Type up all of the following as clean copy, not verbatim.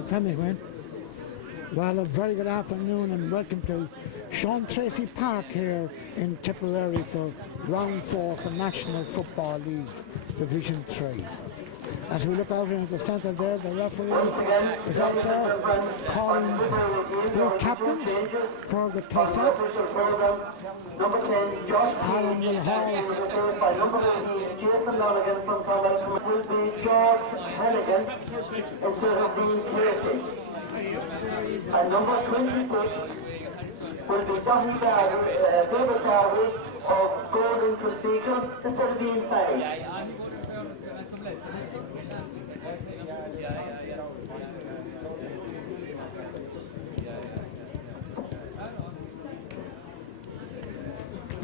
Penny Wynn. Well, a very good afternoon and welcome to Sean Tracy Park here in Tipperary for round 4 of the National Football League Division 3. As we look out into the centre there, the referee is out there calling the captains for the toss-up. Number 10, Josh Alan will by number 18, Jason Lonigan from Clonmel will be George Hannigan instead of Dean Casey. And number 26 will be David Darby of Golden Kilbeacon instead of Dean Fanny.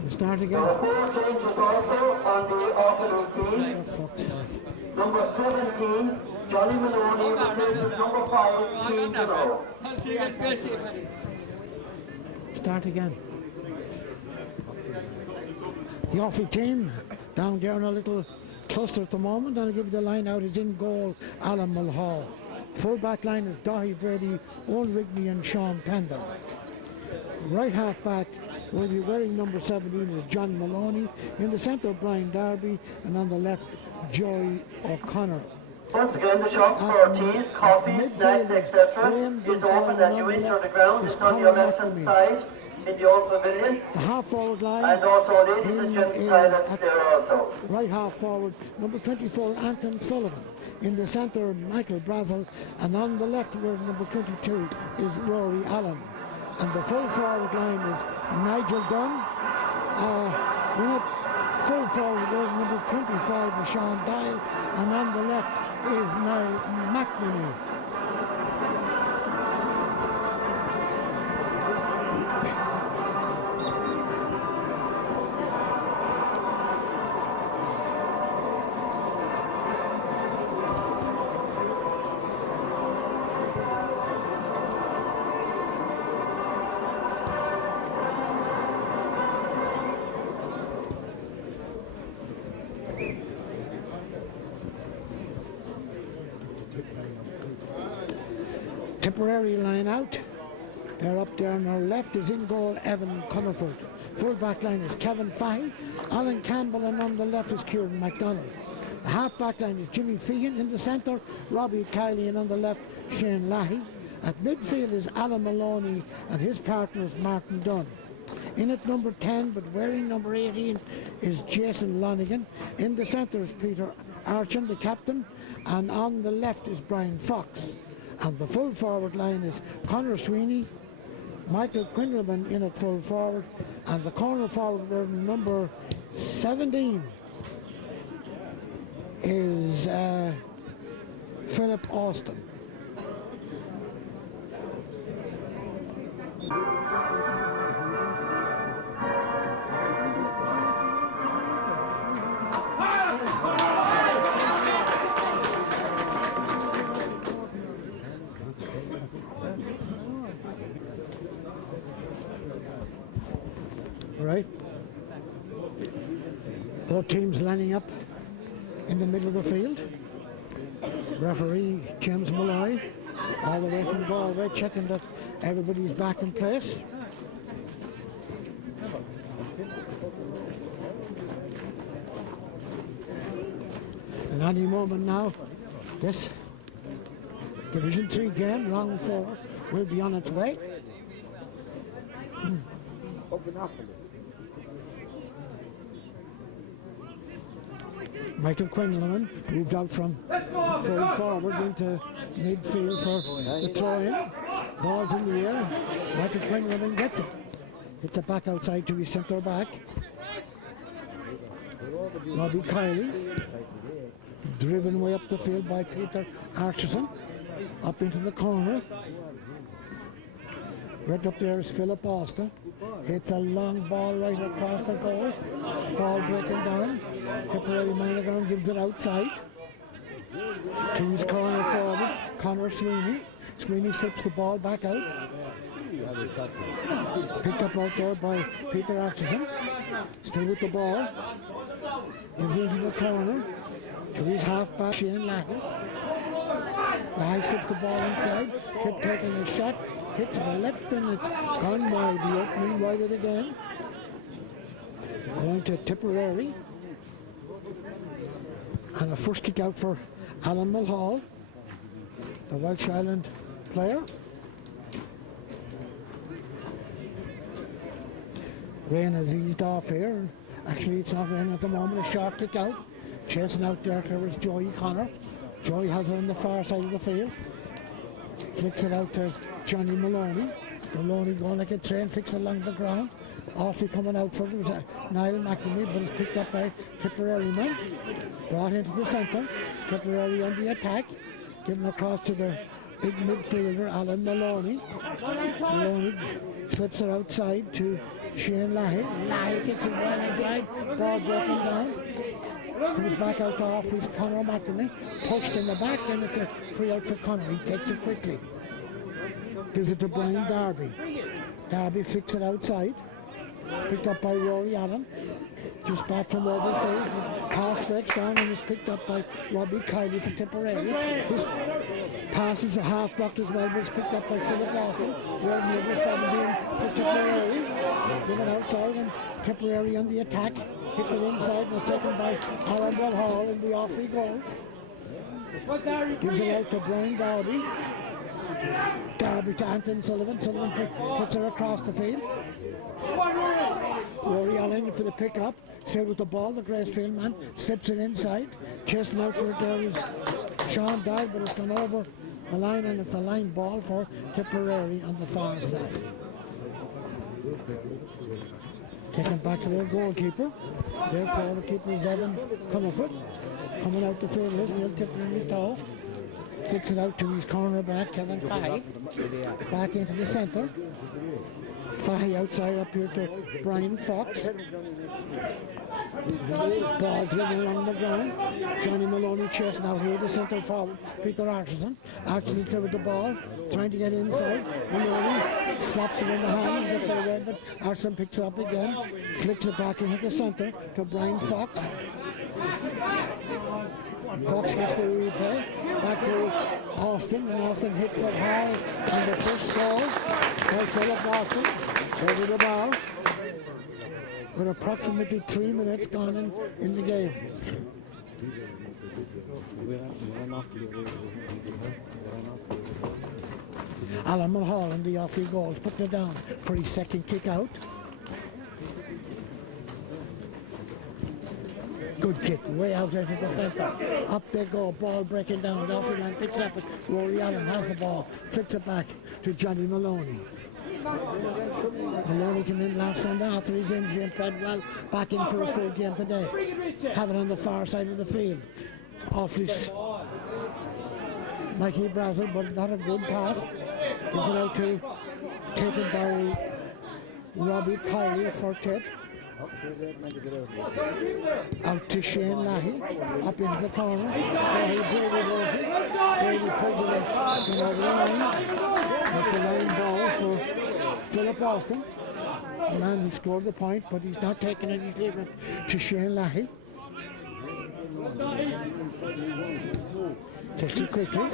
Start again. There are 4 changes also on the opening team. Number 17, Johnny Maloney replaces number 5, Keane Dunno. Start again. The Offaly team down there in a little cluster at the moment. I'll give you the line out. Is in goal, Alan Mulhall. Full back line is Dahi Brady, Owen Rigney and Sean Pendle. Right half back will be wearing number 17 is John Maloney. In the centre, Brian Darby, and on the left, Joey O'Connor. Once again, the shops for teas, coffees, snacks, etc. is open as you enter the ground. It's on your left-hand side in the old pavilion. The half-forward line. And also ladies and gents toilets there also. Right half-forward, number 24, Anton Sullivan. In the centre, Michael Brazel. And on the left, where number 22 is Rory Allen. And the full forward line is Nigel Dunn. In it, full forward line number 25 is Sean Dial, and on the left is Niall McNamee. Tipperary line out. They're up there on our left is in goal Evan Comerford. Full back line is Kevin Fahy, Alan Campbell, and on the left is Kieran MacDonald. The half back line is Jimmy Feehan. In the centre, Robbie Kiley, and on the left, Shane Lahey. At midfield is Alan Maloney and his partner is Martin Dunn. In at number 10, but wearing number 18, is Jason Lonigan. In the centre is Peter Archin, the captain, and on the left is Brian Fox. And the full forward line is Conor Sweeney, Michael Quinlan in at full forward, and the corner forward number 17 is Philip Austin. Right. Both teams lining up in the middle of the field. Referee James Malloy, all the way from Galway, checking that everybody's back in place. And any moment now, this Division 3 game, round 4, will be on its way. Michael Quinlan moved out from full forward into midfield for the throw-in. Ball's in the air. Michael Quinlan gets it. Hits it back outside to his centre back. Robbie Kiley. Driven way up the field by Peter Archerson. Up into the corner. Right up there is Philip Austin. Hits a long ball right across the goal. Ball breaking down. Tipperary Mulligan gives it outside. To his corner forward, Conor Sweeney. Sweeney slips the ball back out. Picked up out there by Peter Atchison. Still with the ball. Gives it into the corner to his half-back Shane Lackey. Lackey slips the ball inside. Kept taking a shot. Hit to the left and it's gone wide. The opening wide it again. Going to Tipperary. And a first kick out for Alan Mulhall, the Welsh Island player. Rain has eased off here. Actually, it's not raining at the moment. A short kick out. Chasing out there is Joey Connor. Joey has it on the far side of the field. Flicks it out to Johnny Maloney. Maloney going like a train, flicks it along the ground. Awfully coming out for it was Niall McNamee, but it's picked up by Tipperary man. Brought into the centre. Tipperary on the attack. Given across to the big midfielder, Alan Maloney. Maloney slips it outside to Shane Lahy. Lahy kicks it well inside. Ball broken down. Comes back out to off-his Conor McNamee. Pushed in the back, then it's a free out for Conor. He takes it quickly. Gives it to Brian Darby. Darby flicks it outside. Picked up by Rory Allen. Just back from overseas. Pass breaks down and is picked up by Robbie Kiley for Tipperary. His pass is a half blocked as well, but it's picked up by Philip Austin. Well, number 17 for Tipperary. Given outside and Tipperary on the attack. Hits it inside and is taken by Alan Hall in the off-free goals. Gives it out to Brian Darby. Darby to Anton Sullivan. Sullivan puts it across the field. Rory Allen for the pick-up. Still with the ball, the Gracefield man slips it inside. Chasing out for it there is Sean Dye, but it's gone over the line and it's a line ball for Tipperary on the far side. Taken back to their goalkeeper. Their goalkeeper is Evan Comerford. Coming out the field is Neil Tipperary's toe. Flicks it out to his cornerback, Kevin Fahy. Back into the centre. Fahy outside up here to Brian Fox. Ball driven along the ground. Johnny Maloney chasing out here, the centre forward, Peter Archison. Archison there with the ball, trying to get inside. Maloney slaps it in the hand and gets it away, but Archison picks it up again. Flicks it back into the centre to Brian Fox. Fox gets the replay. Back to Austin, and Austin hits it high on the first goal by Philip Austin over the bar. With approximately 3 minutes gone in the game. Alan Mulholland, the off-free goals, putting it down for his second kick out. Good kick, way out into the centre. Up they go, ball breaking down. The off-free man picks up it. Rory Allen has the ball, flicks it back to Johnny Maloney. Maloney came in last Sunday after his injury and played well, back in for a full game today. Have it on the far side of the field. Off his Mikey Brazel, but not a good pass. Gives it out to, taken by Robbie Kiley for tip. Out to Shane Lahy, up into the corner. Brady goes it. Brady pulls it in. It's going over the line. That's a line ball for Philip Austin. The man who scored the point, but he's not taking any treatment to Shane Lahy. Takes it quickly.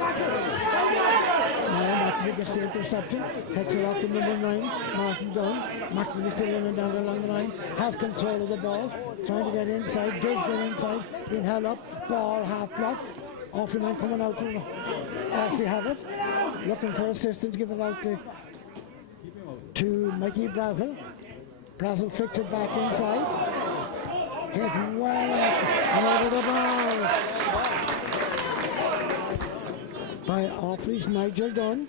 McNamee gets the interception. Heads it off to number 9, Martin Dunn. McNamee still running down along the line. Has control of the ball. Trying to get inside. Does get inside. Being held up. Ball half blocked. Offie man coming out from Offie have it. Looking for assistance. Give it out to Mikey Brazel. Brazel flicks it back inside. Hit well and over the ball by Offaly's Nigel Dunn.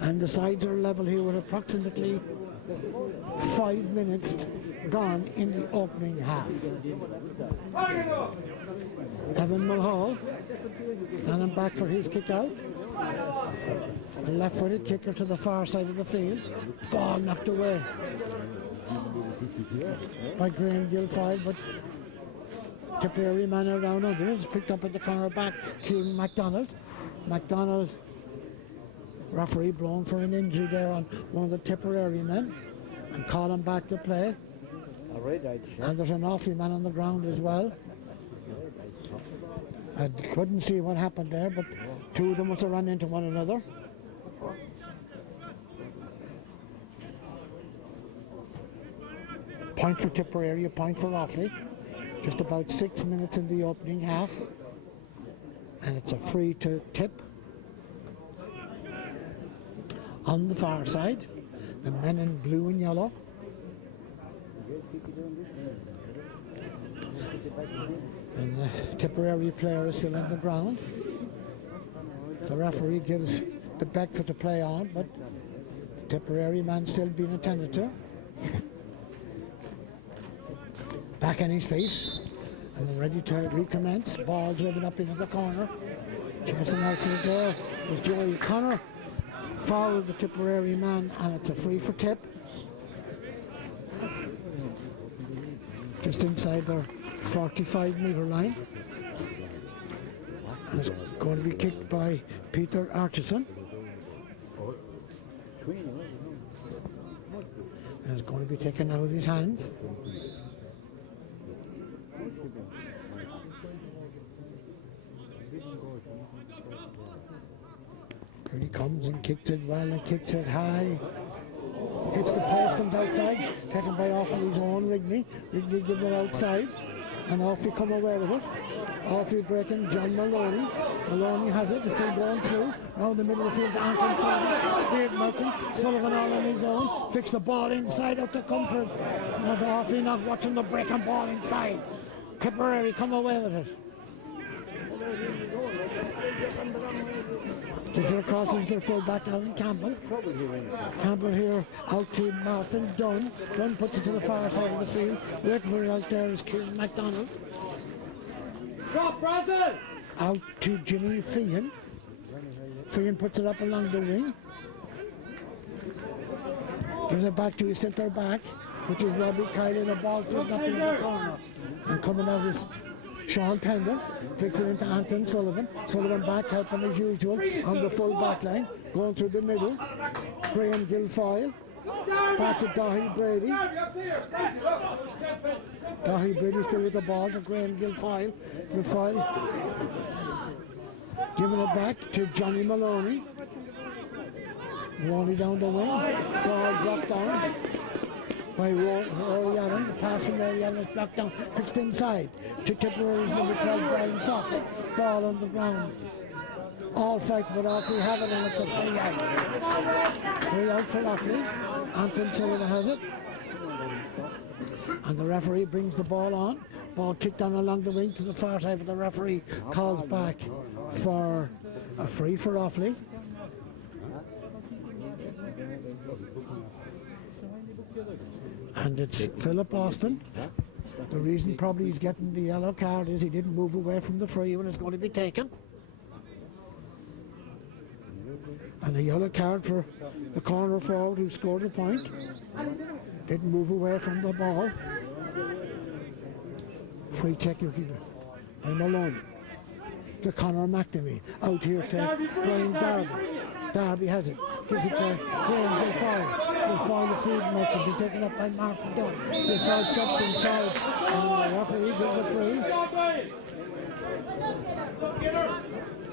And the sides are level here with approximately 5 minutes gone in the opening half. Evan Mulhall standing back for his kick out. A left-footed kicker to the far side of the field. Ball knocked away by Graham Guilfoyle, but Tipperary man around under is picked up at the corner back. Kieran MacDonald. MacDonald Referee blown for an injury there on one of the Tipperary men and calling back to play. And there's an Offaly man on the ground as well. I couldn't see what happened there, but two of them must have run into one another. Point for Tipperary, a point for Offaly. Just about 6 minutes in the opening half. And it's a free to Tip. On the far side, the men in blue and yellow. And the Tipperary player is still on the ground. The referee gives the Beckford to play on, but the Tipperary man still being attended to. Back on his feet and ready to recommence. Ball driven up into the corner. Chasing out for the goal was Joey Connor. Forward the Tipperary man, and it's a free for Tip. Just inside their 45-metre line. And it's going to be kicked by Peter Archison. And it's going to be taken out of his hands. Here he comes and kicks it well and kicks it high. Hits the post, comes outside, taken by Offaly's own Rigney. Rigney gives it outside, and Offaly come away with it. Offaly breaking John Maloney. Maloney has it, it's still going through. Now in the middle of the field to Anton Sullivan. Speared Merton, Sullivan all on his own. Fix the ball inside out to Comfort. Now Offaly not watching the breaking ball inside. Tipperary come away with it. There crosses their full back Alan Campbell. Campbell here out to Martin Dunn. Dunn puts it to the far side of the field. Right for it out there is Kieran MacDonald. Out to Jimmy Feehan. Feehan puts it up along the wing. Gives it back to his centre back, which is Robbie Kiley. The ball thrown up in the corner. And coming out is Sean Pender. Flicks it into Anton Sullivan. Sullivan back helping as usual on the full back line. Going through the middle. Graham Guilfoyle. Back to Dahi Brady. Dahi Brady still with the ball to Graham Guilfoyle. Guilfoyle giving it back to Johnny Maloney. Maloney down the wing. Ball dropped down by Rory Allen. The pass from Rory Allen is blocked down. Fixed inside to Tipperary's number 12, Brian Fox. Ball on the ground. All fight but Offaly have it, and it's a free out. Free out for Offaly. Anton Sullivan has it. And the referee brings the ball on. Ball kicked on along the wing to the far side, but the referee calls back for a free for Offaly. And it's Philip Austin. The reason probably he's getting the yellow card is he didn't move away from the free when it's going to be taken. And a yellow card for the corner forward who scored a point. Didn't move away from the ball. Free technical by Maloney. To Conor McNamee. Out here to Brian Darby. Darby has it. Gives it to Graham Guilfoyle. Guilfoyle, the field merchant, be taken up by Martin Dunn. Guilfoyle steps inside, and the referee gives a free.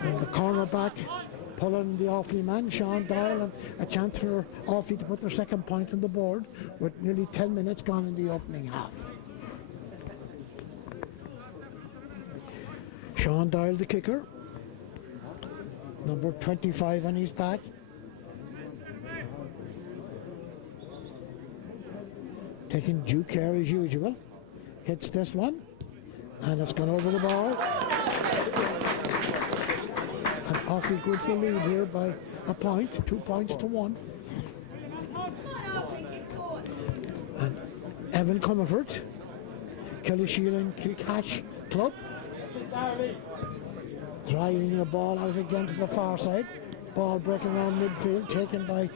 And the cornerback pulling the Offaly man, Sean Doyle, and a chance for Offaly to put their second point on the board with nearly 10 minutes gone in the opening half. Sean Doyle, the kicker. Number 25 on his back. Taking due care as usual. Hits this one. And it's gone over the bar. And Offaly good for lead here by a point. 2 points to 1. And Evan Comerford. Killeshiel and Kilcash club. Driving the ball out again to the far side. Ball breaking around midfield, taken by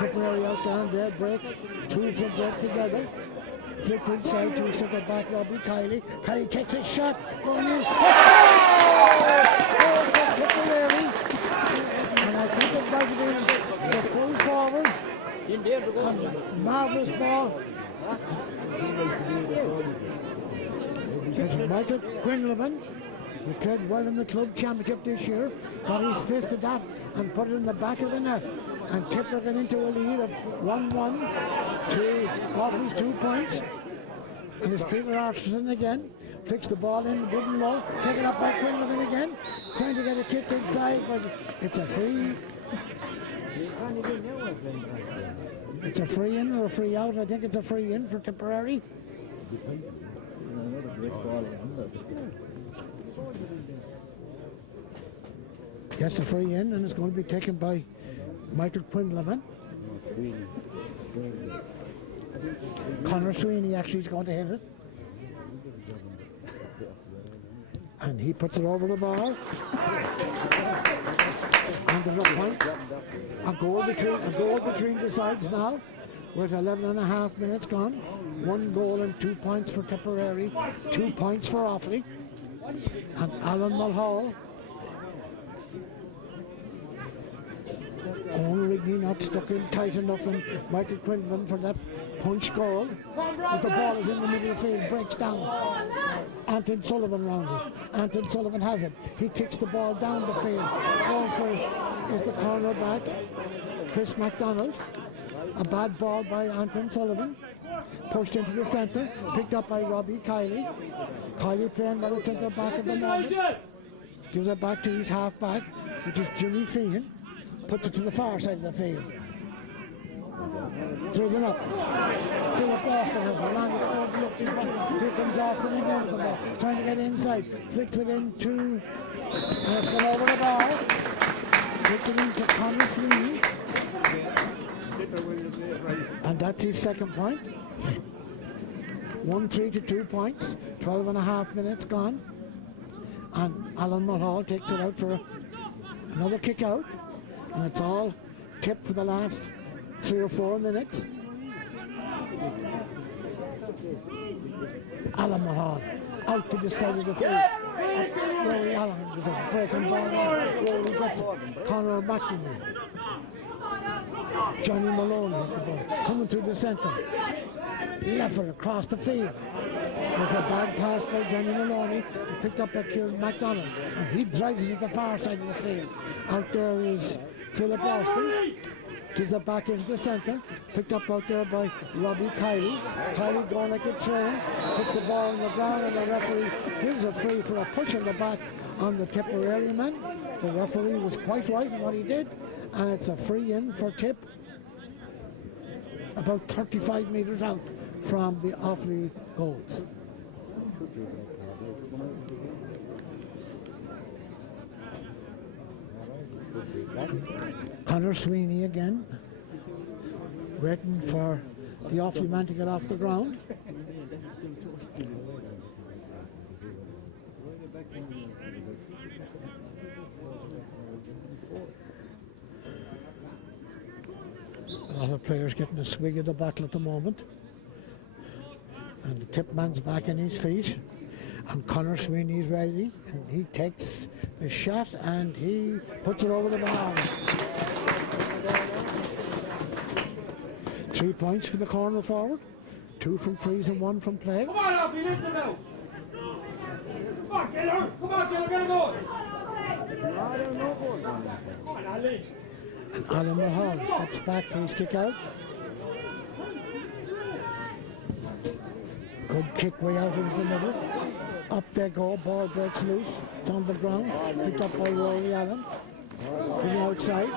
Tipperary out down there. Break, two from break together. Flicked inside to his centre back, Robbie Kiley. Kiley takes a shot, going in. Goal for Tipperary. And I think it back in the full forward. And marvellous ball. It's Michael Quinlivan, who played well in the club championship this year, got his fist at that and put it in the back of the net. And Tipper got into a lead of 1-1 to Offaly's 2 points. And it's Peter Archerson again. Flicks the ball in, good and low, taken up by Quinlivan again, trying to get a kick inside, but it's a free. It's a free in or a free out. I think it's a free in for Tipperary. Yes, a free in, and it's going to be taken by Michael Quinlivan. Conor Sweeney actually is going to hit it. And he puts it over the bar. And there's a point. A goal between the sides now, with 11 and a half minutes gone. 1 goal and 2 points for Tipperary, 2 points for Offaly. And Alan Mulhall. Owen Rigney not stuck in tight enough, and Michael Quinlivan for that punch goal. But the ball is in the middle of the field, breaks down. Anton Sullivan round it. Anton Sullivan has it. He kicks the ball down the field. Going for is the corner back, Chris MacDonald. A bad ball by Anton Sullivan. Pushed into the centre, picked up by Robbie Kiley. Kiley playing right at centre back at the moment. Gives it back to his half back, which is Jimmy Feehan. Puts it to the far side of the field. Driven up. Philip Austin has the longest ball up in front. Here comes Austin again with the ball. Trying to get inside. Flicks it into. And it's gone over the bar. Flicks it into Conor Sweeney. And that's his second point. 1-3 to 2 points. 12 and a half minutes gone. And Alan Mulhall takes it out for another kick out. And it's all tipped for the last 3 or 4 minutes. Alan Mulhall out to the side of the field. Rory Allen was a breaking ball. Rory gets it. Conor McNamee. Johnny Malone has the ball. Coming through the centre. Left foot across the field. There's a bad pass by Johnny Maloney. Picked up by Kieran MacDonald. And he drives it to the far side of the field. Out there is Philip Austin. Gives it back into the centre. Picked up out there by Robbie Kiley. Kiley going like a train. Puts the ball on the ground, and the referee gives a free for a push in the back on the Tipperary man. The referee was quite right in what he did. And it's a free in for Tip. About 35 metres out from the Offaly goals. Conor Sweeney again, waiting for the Offaly man to get off the ground. A lot of players getting a swig of the bottle at the moment. And the tip man's back on his feet. And Conor Sweeney's ready. And he takes the shot and he puts it over the bar. 3 points for the corner forward. 2 from frees and 1 from play. Come on, Alfie, lift it now. Come on, Keller, get a goal. Come on, Ali. And Alan Mahal steps back for his kick out. Good kick way out into the middle. Up they go, ball breaks loose. It's on the ground. Picked up by Rory Allen. Moving outside.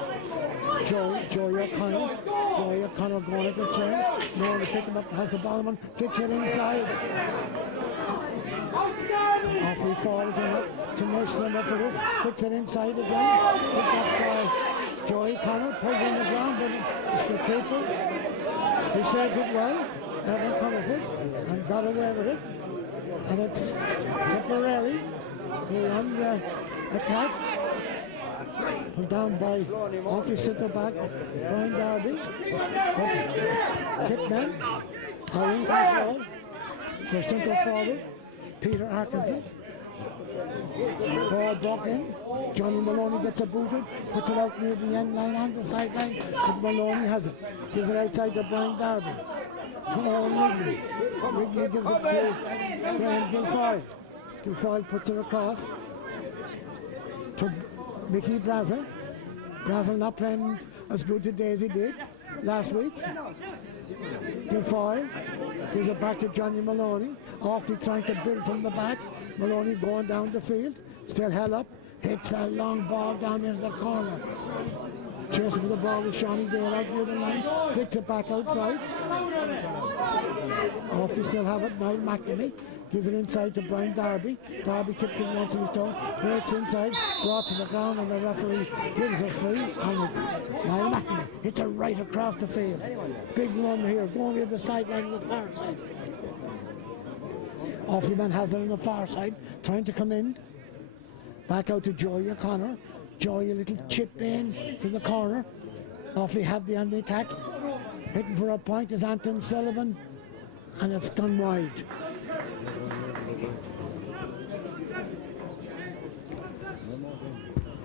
Joey O'Connor. Joey O'Connor going at the turn. No one to pick him up. Has the ball on. Flicks it inside. Offaly forward on it. To Mercer for this. Flicks it inside again. Picked up by Joey Connor. Pulls in the ground, but it's the keeper. He saved it well. Evan Comerford, and got away with it. And it's Tipperary who on the attack. Put down by Offaly centre back Brian Darby. Tipman are in control. Their centre forward Peter Atkinson. Ball brought in. Johnny Maloney gets a booted, puts it out near the end line on the sideline, but Maloney has it. Gives it outside to Brian Darby. To Owen Wrigley. Wrigley gives it to Graham Guilfoyle. Guilfoyle puts it across to Mickey Brazel. Brazel not playing as good today as he did last week. Guilfoyle gives it back to Johnny Maloney. Awfully trying to build from the back. Maloney going down the field, still held up, hits a long ball down into the corner. Chasing for the ball with Shawnee Dale out near the line, flicks it back outside. Awfully still have it, Niall McNamee gives it inside to Brian Darby. Darby tips it once in his toe, breaks inside, brought to the ground, and the referee gives it free, and it's Niall McNamee. Hits it right across the field. Big run here, going to the sideline on the far side. Awfully man has it on the far side, trying to come in. Back out to Joey O'Connor. Joey a little chip in to the corner. Awfully have the on the attack. Hitting for a point is Anton Sullivan, and it's gone wide.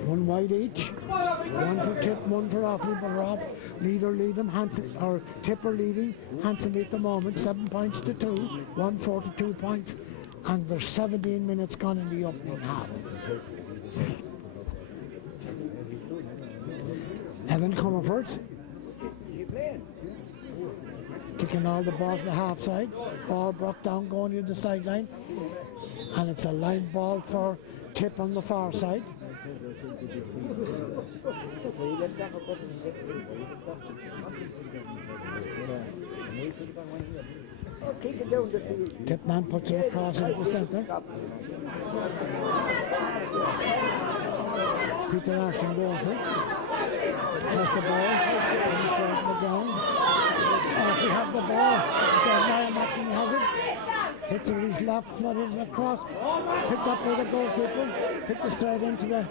One wide each. One for Tip, one for Offaly, but off. Leader lead them, Hanson, or Tipper leading Hanson at the moment, 7 points to 2, 142 points, and there's 17 minutes gone in the opening half. Evan Comerford kicking all the ball to the half side. Ball brought down going to the sideline, and it's a line ball for Tip on the far side. Tipman puts it across into the centre. Peter Ashton going for it. Has the ball in front of the ground. Off we have the ball. Niall McNamee has it. Hits it with his left foot, it's across. Picked up by the goalkeeper. Picked it straight into the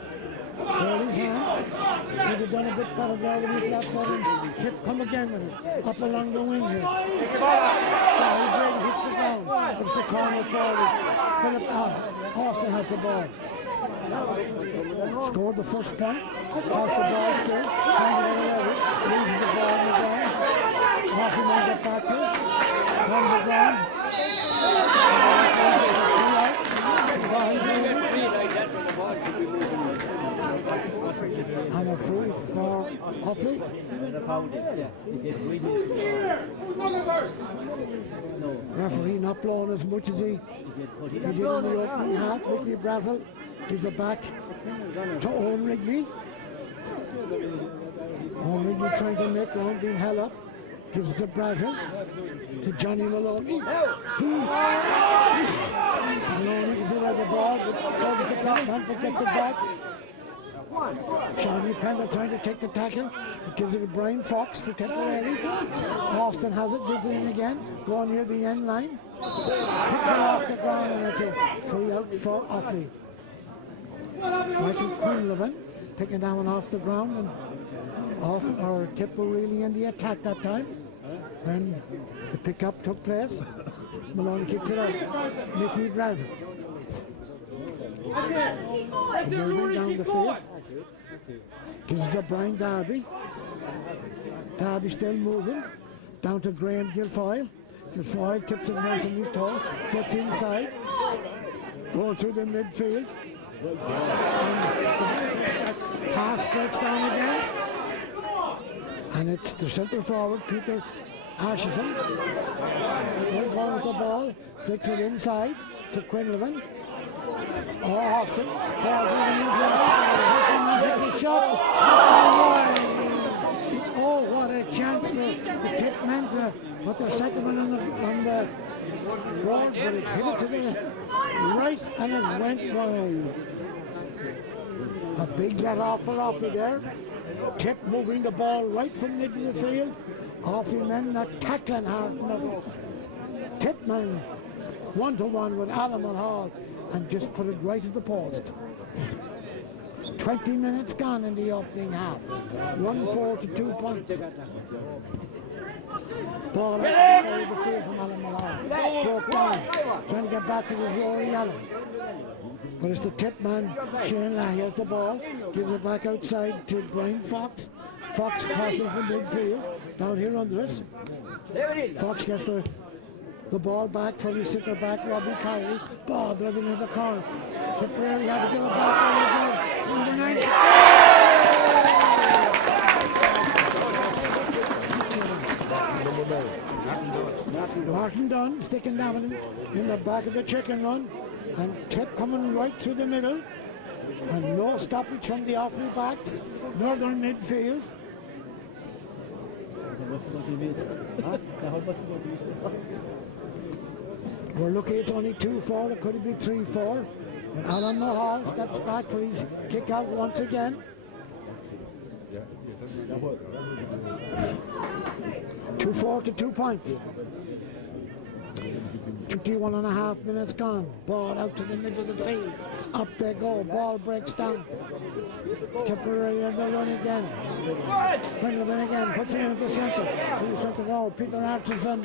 goalie's hands. He'd have done a bit better there with his left foot, and Tip come again with it. Up along the wing here. Brady hits the ground. It's the corner forward. Philip Austin has the ball. Scored the first point. Has the ball still. Loses the ball on the ground. Hoffman will get back to it. On the ground. And a free for Offaly. Referee not blowing as much as he did in the opening half. Mickey Brazel gives it back to Owen Wrigley. Owen Wrigley trying to make ground, being held up. Gives it to Brazel, to Johnny Maloney. Maloney gives it out the ball, but covers the top man, but gets it back. Shawnee Pender trying to take the tackle. It gives it to Brian Fox for temporary. Austin has it, gives it in again. Going near the end line. Picks it off the ground, and it's a free out for Offaly. Michael Quinlivan picking that one off the ground, and off our Tip were really in the attack that time. When the pick-up took place, Maloney kicks it out. Mickey Brazel. Moving down the field. Gives it to Brian Darby. Darby still moving. Down to Graham Guilfoyle. Guilfoyle tips it once on his toe. Gets inside. Going through the midfield. Pass breaks down again. And it's the centre forward, Peter Asherson. Still going with the ball. Flicks it inside to Quinlivan. Austin. Hits a shot. Oh, what a chance for the Tip men to put their second one on the ground, but it hit it to the right and it went wide. A big let off for Offaly there. Tip moving the ball right from mid of the field. Offaly men not tackling hard enough. Tip man 1-to-1 with Alan Hall and just put it right at the post. 20 minutes gone in the opening half. 1-4 to 2 points. Ball out the side of the field from Alan Malone. Broke down, trying to get back to his Rory Allen. But it's the tip man, Shane Lahey has the ball, gives it back outside to Brian Fox. Fox crosses the midfield, down here under us. Fox gets the ball back from his centre back, Robbie Kiley. Ball driven into the corner. Tipperary have to give it back on the number 9. Martin Dunn sticking down in the back of the chicken run, and Tip coming right through the middle, and no stoppage from the Offaly backs. Northern midfield. We're lucky it's only 2-4, it could have been 3-4. And Alan Mulhall steps back for his kick out once again. 2-4 to 2 points. 21.5 minutes gone. Ball out to the middle of the field. Up they go. Ball breaks down. Tipperary on the run again. Quinlivan again. Puts it into the centre. To the centre goal. Peter Archison.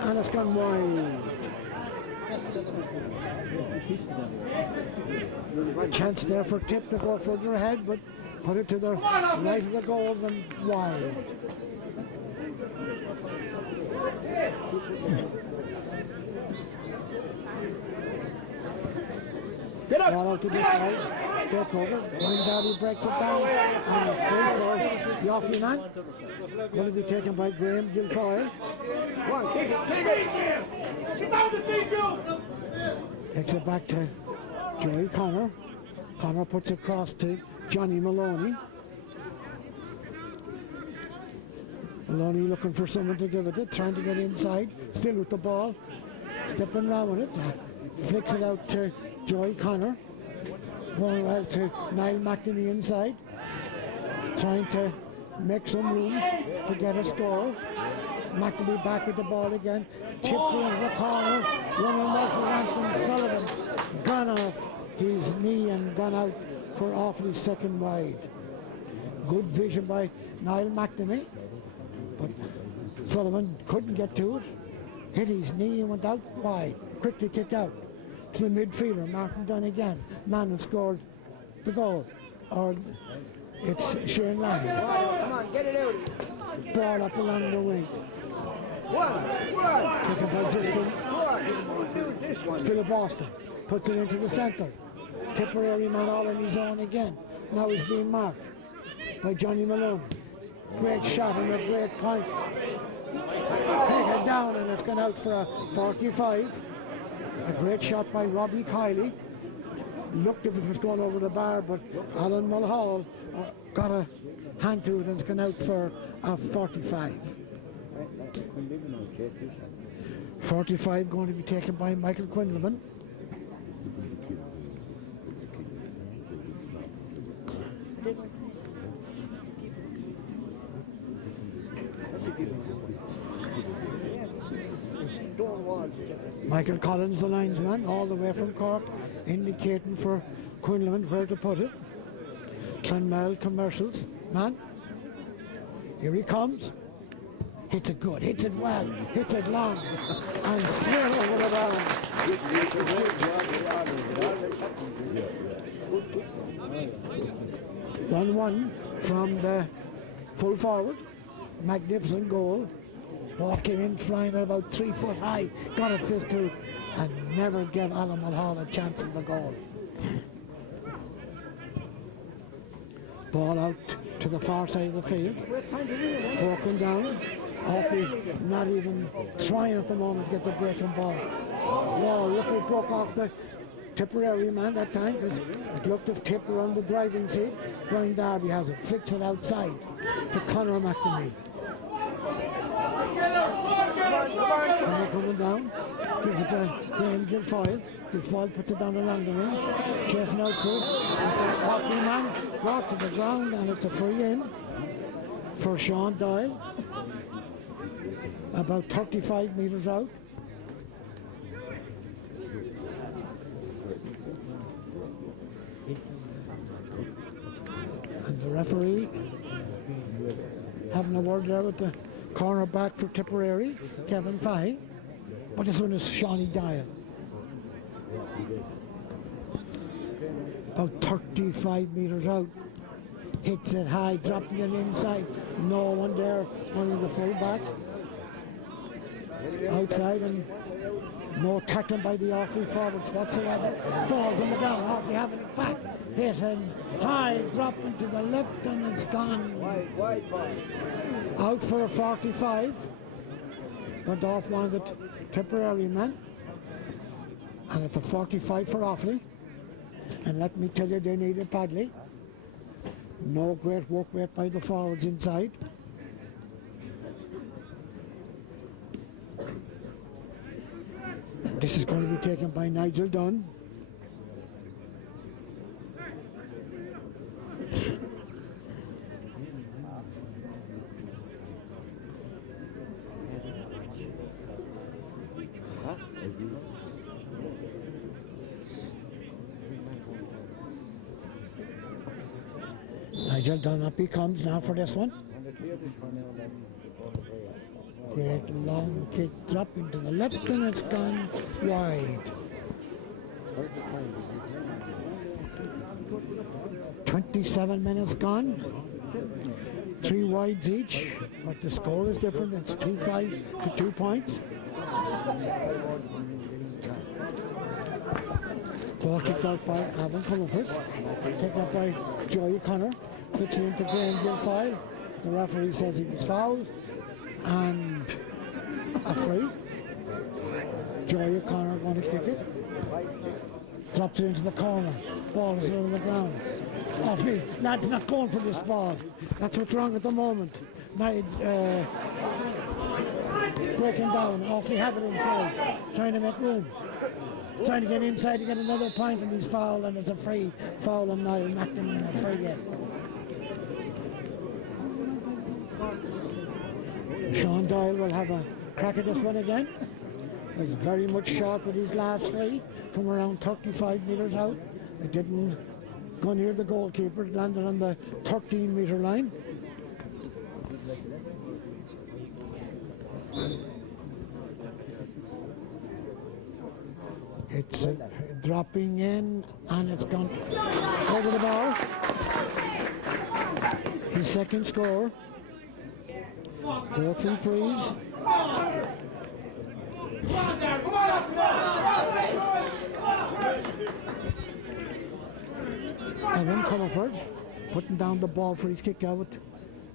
And it's gone wide. Chance there for Tip to go further ahead, but put it to the right of the goal and wide. Ball out to this side. They're covered. Ryan Darby breaks it down. And it's free for the Offaly man. Going to be taken by Graham Guilfoyle. Takes it back to Joey Connor. Connor puts it across to Johnny Maloney. Maloney looking for someone to give it, trying to get inside. Still with the ball. Stepping around with it. Flicks it out to Joey Connor. One out to Niall McNamee inside. Trying to make some room to get a score. McNamee back with the ball again. Tipped into the corner. Running out for Anthony Sullivan. Gone off his knee and gone out for Offaly's second wide. Good vision by Niall McNamee. But Sullivan couldn't get to it. Hit his knee and went out wide. Quickly kicked out to the midfielder, Martin Dunn again. Man who scored the goal. Or it's Shane Lahey. Come on, get it out. Ball up along the wing. Taken by Justin. Philip Austin. Puts it into the centre. Tipperary man all on his own again. Now he's being marked by Johnny Malone. Great shot and a great point. Taken down and it's gone out for a 45. A great shot by Robbie Kiley. Looked if it was going over the bar, but Alan Mulhall got a hand to it and it's gone out for a 45. 45 going to be taken by Michael Quinlivan. Michael Collins, the linesman, all the way from Cork, indicating for Quinlivan where to put it. Clonmel Commercials, man. Here he comes. Hits it good, hits it well, hits it long, and spear over the bar. 1-1 from the full forward. Magnificent goal. Ball came in flying at about 3 foot high, got a fist to it, and never gave Alan Mulhall a chance in the goal. Ball out to the far side of the field. Broken down. Offaly not even trying at the moment to get the breaking ball. Whoa, look, it broke off the Tipperary man that time because it looked as Tip were on the driving seat. Brian Darby has it, flicks it outside to Conor McNamee. Conor coming down, gives it to Graham Guilfoyle. Guilfoyle puts it down along the wing, chasing out through. It's the Offaly man brought to the ground, and it's a free in for Sean Doyle. About 35 metres out. And the referee having a word there with the Corner back for Tipperary, Kevin Fahey. But this one is Shawnee Dial. About 35 metres out. Hits it high, dropping it inside. No one there, only the full back. Outside, and no tackling by the Offaly forwards whatsoever. Balls on the ground, Offaly having it back. Hit and high, dropping to the left, and it's gone. Out for a 45. Went off one of the Tipperary men. And it's a 45 for Offaly. And let me tell you, they need it badly. No great work rate by the forwards inside. This is going to be taken by Nigel Dunn. Nigel Dunn up he comes now for this one. Great long kick drop into the left, and it's gone wide. 27 minutes gone. 3 wides each, but the score is different. It's 2-5 to 2 points. Ball kicked out by Avon Comerford. Picked up by Joey O'Connor. Flicks it into Graham Gilfile. The referee says he was fouled. And a free. Joey O'Connor going to kick it. Drops it into the corner. Ball is over the ground. Offaly, lads not going for this ball. That's what's wrong at the moment. Breaking down. Offaly have it inside. Trying to make room. Trying to get inside to get another point, and he's fouled, and it's a free foul, and Niall McNamee a free again. Sean Doyle will have a crack at this one again. He's very much short with his last free from around 35 metres out. It didn't go near the goalkeeper. It landed on the 13-metre line. It's dropping in, and it's gone over the bar. His second score. 4 free frees. Evan Comerford putting down the ball for his kick out.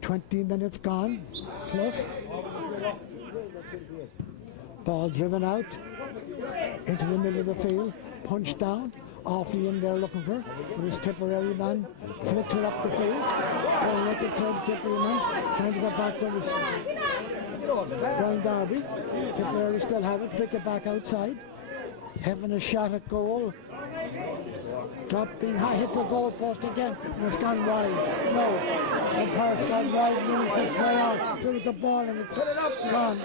20 minutes gone plus. Ball driven out into the middle of the field, punched down. Offaly in there looking for, but his Tipperary man flicks it up the field. Well, like it said, Tipperary man trying to get back to his Brian Darby. Tipperary still have it, flick it back outside. Having a shot at goal. Dropping high, hit the goal post again, and it's gone wide. No, the pass gone wide, moves his play on through the ball, and it's gone.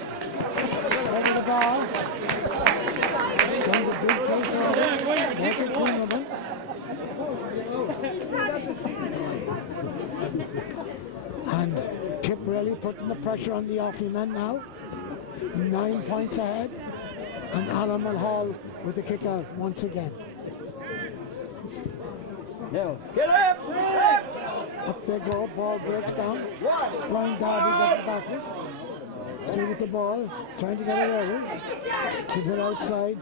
Over the ball. Going to big play for and Tipperary putting the pressure on the Offaly men now. 9 points ahead, and Alan Mulhall with the kick out once again. Now, get up! Up they go, ball breaks down. Brian Darby got the back. Still with the ball, trying to get it over. Gives it outside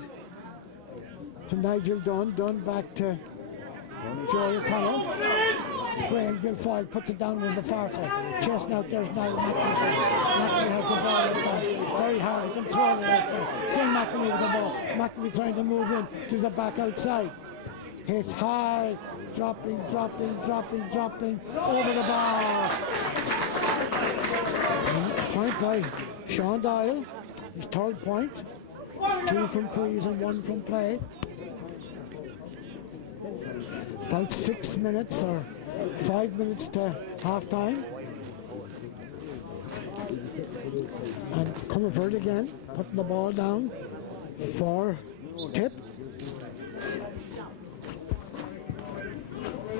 to Nigel Dunn. Dunn back to Joey O'Connor. Graham Gilfoyle puts it down on the far side. Chest out there's Niall McNamee. McNamee has the ball this time. Very hard, he can throw it out there. Sing McNamee with the ball. McNamee trying to move in, gives it back outside. Hit high, dropping, over the bar. Point by Sean Doyle, his third point. 2 from frees and 1 from play. About 6 minutes or 5 minutes to half time. And Comerford again, putting the ball down for Tip.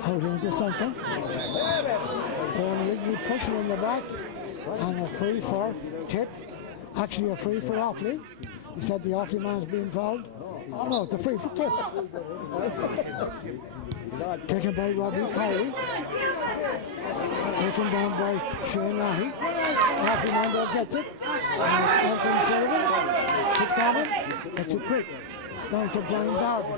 Out into the centre. Only pushing in the back. And a free for Tip. Actually a free for Offaly. He said the Offaly man's being fouled. Oh no, it's a free for Tip. Taken by Robbie Kiley. Taken down by Shane Lahey. Offaly man there gets it. And it's Elton Sullivan. Kicks down him. Gets it quick. Down to Brian Darby.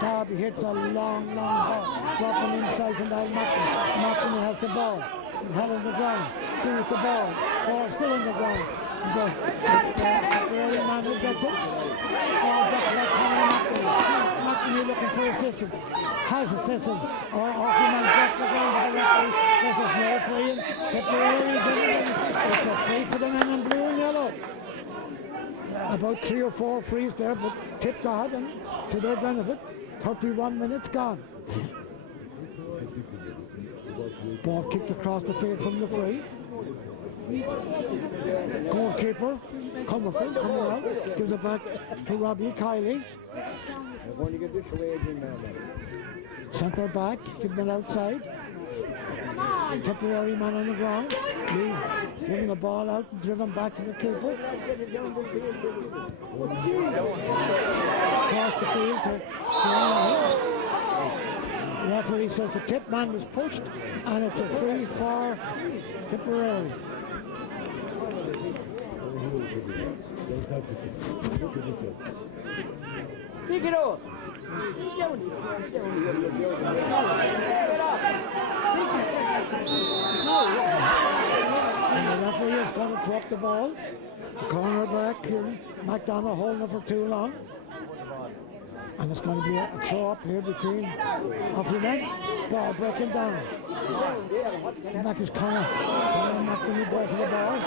Darby hits a long ball. Dropping inside from Niall McNamee. McNamee has the ball. Held on the ground. Still with the ball. Ball still on the ground. It's the early man who gets it. Ball gets like McNamee. McNamee looking for assistance. Has assistance. Offaly man gets the ground. The referee says there's no free. It's a free for the men in blue and yellow. About 3 or 4 frees there, but Tip got them to their benefit. 31 minutes gone. Ball kicked across the field from the free. Goalkeeper, Comerford coming out, gives it back to Robbie Kiley. Centre back, giving it outside. Tipperary man on the ground. Lee giving the ball out and driven back to the keeper. Across the field to Shane. The referee says the Tip man was pushed and it's a free for Tipperary. Pick it up. And the referee is going to drop the ball. The cornerback, McDonough, holding it for too long. And it's going to be a throw up here between Offaly men. Ball breaking down. The back is Connor McNamee ball for the ball.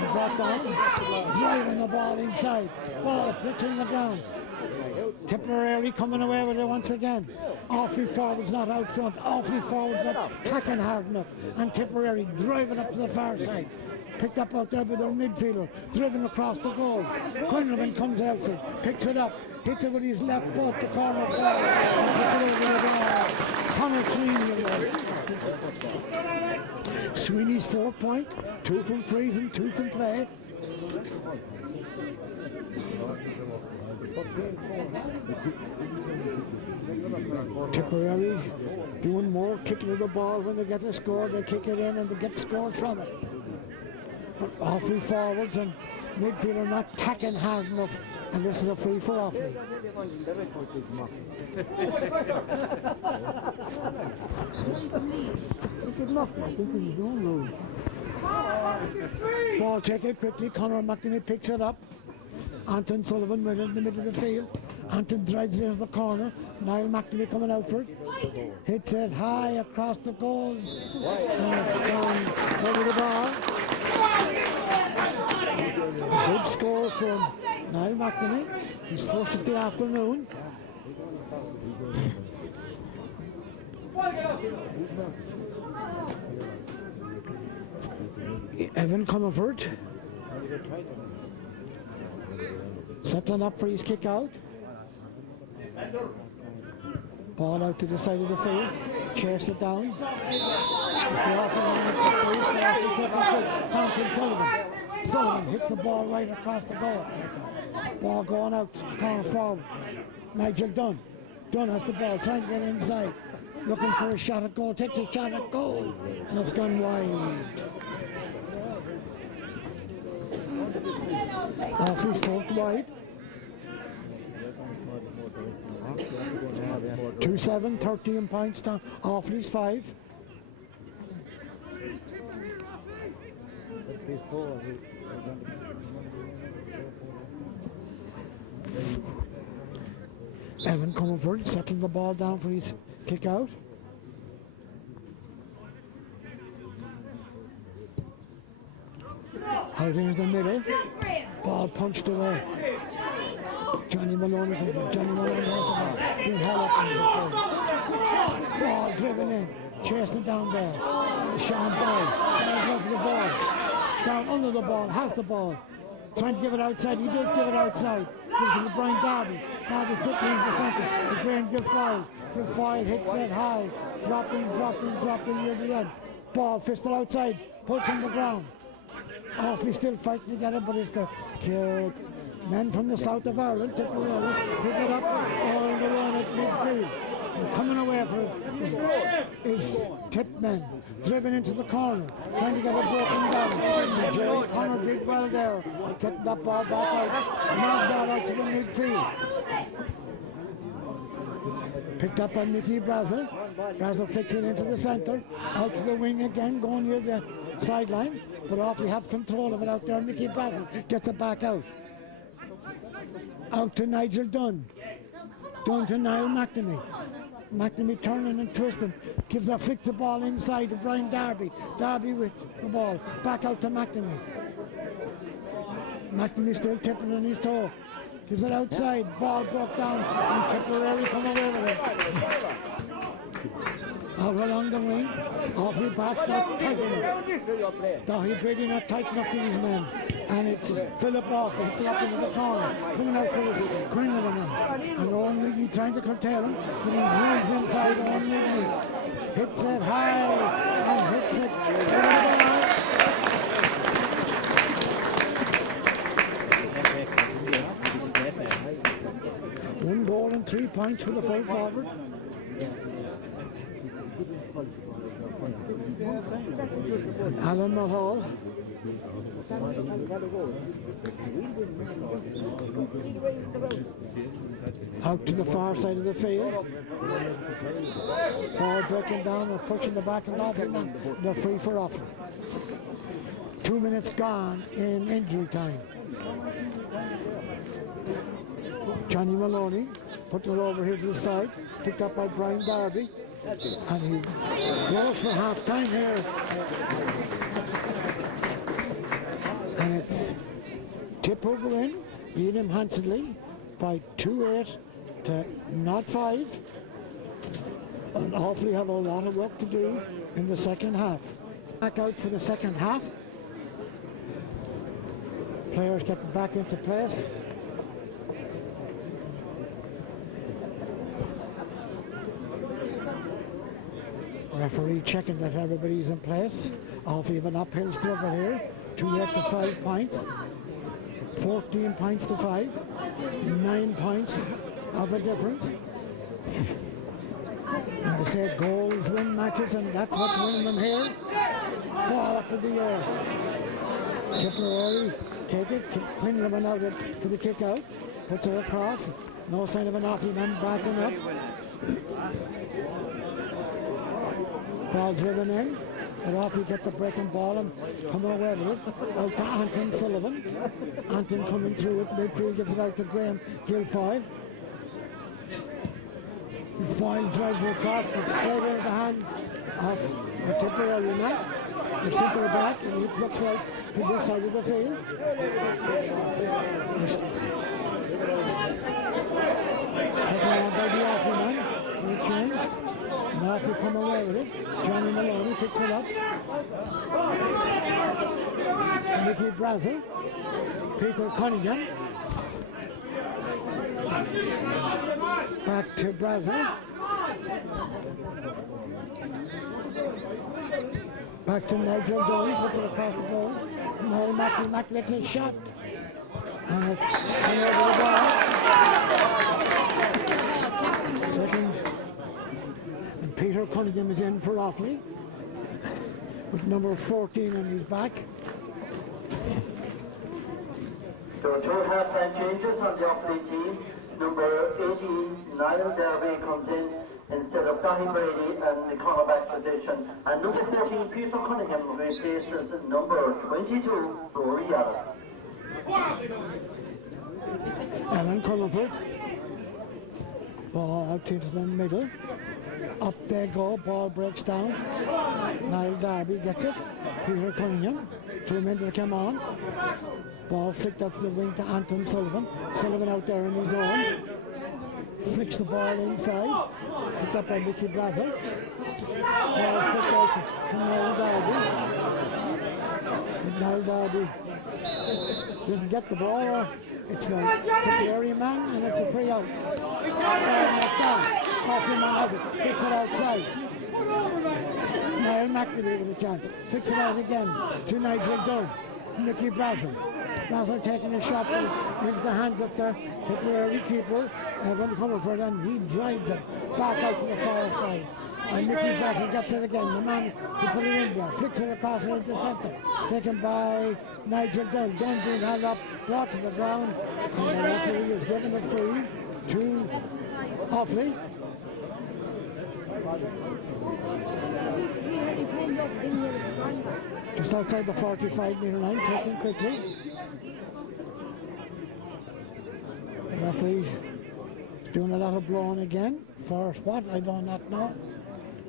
He brought down, driving the ball inside. Ball pitching the ground. Tipperary coming away with it once again. Offaly forwards not out front. Offaly forwards not attacking hard enough. And Tipperary driving up to the far side. Picked up out there by their midfielder. Driven across the goals. Quinlan comes out for it. Picks it up. Hits it with his left foot. The corner forward. And puts it over the ball. Connor Sweeney. Sweeney's 4 point. 2 from frees and 2 from play. Tipperary doing more kicking of the ball. When they get a score, they kick it in and they get scores from it. But Offaly forwards and midfield are not tacking hard enough, and this is a free for Offaly. Ball taken quickly. Conor McNamee picks it up. Anton Sullivan in the middle of the field. Anton drives it into the corner. Niall McNamee coming out for it. Hits it high across the goals. And it's gone over the bar. A good score from Niall McNamee. His first of the afternoon. Evan Comerford. Settling up for his kick out. Ball out to the side of the field. Chase it down. Sullivan hits the ball right across the goal. Ball going out to the corner forward. Nigel Dunn. Dunn has the ball, trying to get inside. Looking for a shot at goal. Takes a shot at goal. And it's gone wide. Offaly's forked wide. 2-7, 13 points down. Offaly's 5. Evan Comerford settling the ball down for his kick out. Held into the middle. Ball punched away. Johnny Maloney comes in. Johnny Maloney has the ball. Being held up in the field. Ball driven in. Chasing down there. Sean Boyd. Going for the ball. Down under the ball. Has the ball. Trying to give it outside. He does give it outside. Gives it to Brian Darby. Darby flipping into the centre. The Graham Guilfoyle. Guilfoyle hits it high. Dropping near the end. Ball fisted outside. pulled from the ground. Awfully still fighting to get it, but it's the men from the south of Ireland, Tipperary, pick it up all the way at midfield. And coming away for it is Tip men, driven into the corner, trying to get it broken down. And Jerry Connor did well there, getting that ball back out, knocked that out to the midfield. Picked up by Mickey Brazel. Brazel flicks it into the centre, out to the wing again, going near the sideline, but Offaly have control of it out there. Mickey Brazel gets it back out. Out to Nigel Dunn. Dunn to Niall McNamee. McNamee turning and twisting, gives a flick the ball inside to Brian Darby. Darby with the ball, back out to McNamee. McNamee still tipping on his toe. Gives it outside, ball broke down, and Tipperary come away with it. Out along the wing, Offaly backs not tight enough. Dahi Brady not tight enough to his men. And it's Philip Austin, hits it up into the corner, coming out for his Quinlan. And Owen Ridley trying to curtail him, but he moves inside Owen Ridley. Hits it high, and hits it over the line. 1 goal and 3 points for the full forward. Alan Mulhall. Out to the far side of the field. Ball breaking down or pushing the back and off him. They're free for Offaly. 2 minutes gone in injury time. Johnny Maloney putting it over here to the side, picked up by Brian Darby, and he goes for half time here. And it's Tip over in, leading him handsomely by 2-8 to 0-5. And Offaly have a lot of work to do in the second half. Back out for the second half. Players getting back into place. Referee checking that everybody's in place. Offaly have an uphill struggle here. 2-8 to 5 points. 14 points to 5. 9 points of a difference. And they say goals win matches, and that's what's winning them here. Ball up in the air. Tipperary take it. Quinlan out for the kick out. Puts it across. No sign of an Offaly man backing up. Ball driven in, but Offaly get the breaking ball and come away with it. Out to Anton Sullivan. Anton coming through it, midfield gives it out to Graham Guilfoyle. Foyle drives it across, but straight into the hands of a Tipperary man. The centre back, and he looks out to this side of the field. Taken on by the Offaly man for a change. And Offaly come away with it. Johnny Maloney picks it up. Mickey Brazel. Peter Cunningham. Back to Brazel. Back to Nigel Dunn. Puts it across the goals. Now Mac makes a shot. And it's come over the bar. Second. Peter Cunningham is in for Offaly with number 14 on his back. There are 2 half-time changes on the Offaly team. Number 18, Niall Derby comes in instead of Dahi Brady and the cornerback position. And number 14, Peter Cunningham, replaces number 22, Rory Allen. Alan Comerford. Ball out into the middle. Up they go, ball breaks down. Niall Darby gets it. Peter Cunningham, 2 men to come on. Ball flicked up to the wing to Anton Sullivan. Sullivan out there on his own. Flicks the ball inside. Picked up by Mickey Brazel. Ball flicked out to Niall Darby. Niall Darby doesn't get the ball. It's the Tipperary man, and it's a free out. Offaly man has it, kicks it outside. Niall McNamee with a chance. Fix it out again to Nigel Dunn. Mickey Brazel. Brazel taking a shot into the hands of the Tipperary keeper. Evan Comerford, and he drives it back out to the far side. And Mickey Brazel gets it again. The man who put it in there flicks it across into the centre. Taken by Nigel Dunn. Dunn being held up, brought to the ground, and the referee is giving it free to Offaly. Just outside the 45-metre line, taken quickly. The referee is doing a lot of blowing again. For what? I do not know.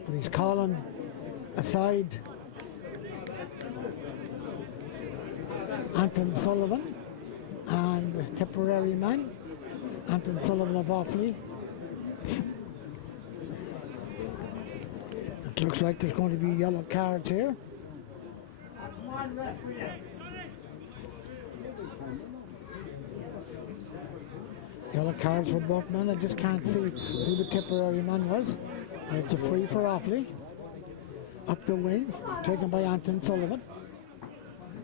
But he's calling aside Anton Sullivan and the Tipperary man, Anton Sullivan of Offaly. It looks like there's going to be yellow cards here. Yellow cards for both men. I just can't see who the Tipperary man was. It's a free for Offaly. Up the wing, taken by Anton Sullivan.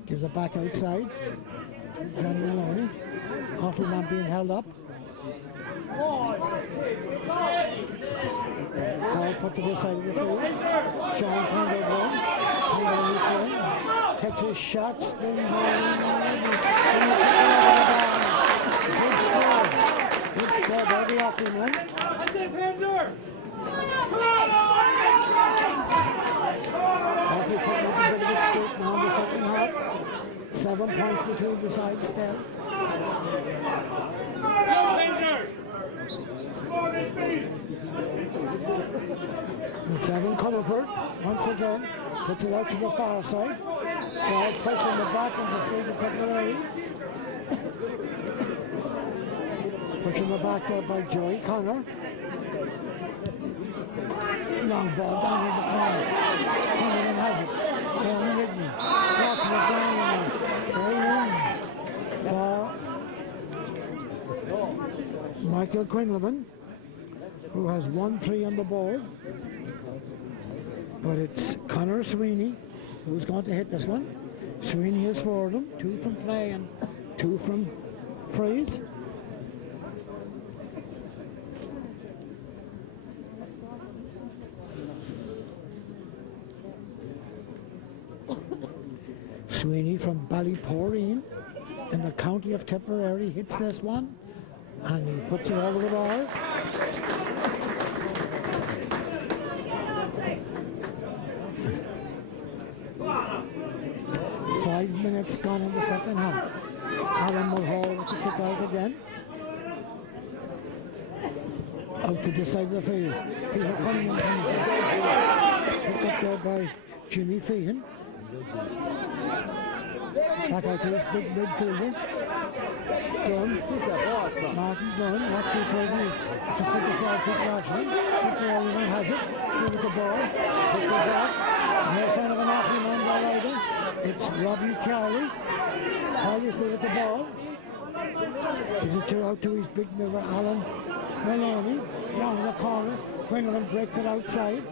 Gives it back outside to Johnny Maloney. Offaly man being held up. Ball put to this side of the field. Sean Penderburn. Takes his shot, spins around. Good score. Good score by the Offaly man. Offaly putting up a bit of a scoop now in the second half. 7 points between the sides still. It's Evan Comerford once again, puts it out to the far side. Ball pushing the back and the free to Tipperary. Pushing the back there by Joey Connor. Long ball down in the corner. Quinlan has it. Gordon Ridley. Brought to the ground. For Michael Quinlan, who has 1-3 on the board. But it's Connor Sweeney who's going to hit this one. Sweeney is for them. 2 from play and 2 from freeze. Sweeney from Ballyporeen in the county of Tipperary hits this one, and he puts it over the bar. Five minutes gone in the second half. Alan Mulhall with the kick out again. Out to the side of the field. Peter Cunningham picked up there by Jimmy Feehan. Back out to his big midfielder. Dunn. Martin Dunn. Not too closely. Just with the flag pitch action. Tipperary man has it. See with the ball. Puts it back. No sign of an Offaly man by either. It's Robbie Cowley. Cowley's with the ball. Gives it out to his big mover, Alan Maloney. Down in the corner. Quinlan breaks it outside.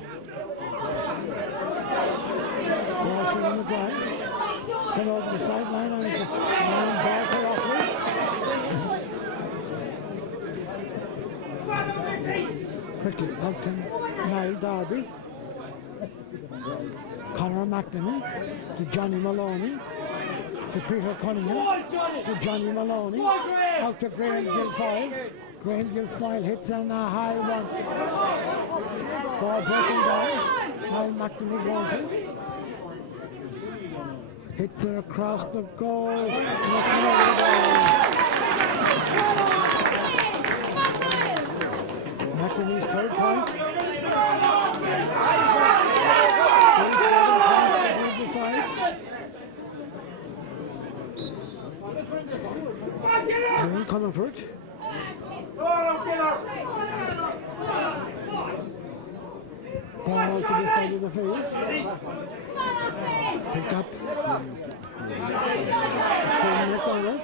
Ball still on the ground. Come over the sideline and it's the ball for Offaly. Quickly out to Niall Darby. Conor McNamee to Johnny Maloney. To Peter Cunningham. To Johnny Maloney. Out to Graham Guilfoyle. Graham Guilfoyle hits on a high one. Ball broken down. Niall McNamee going for it. Hits it across the goal. And it's gone over the goal. McNamee's third point. Still 7 points between the sides. Aaron Comerford. Ball out to the side of the field. Pick up. McDonald.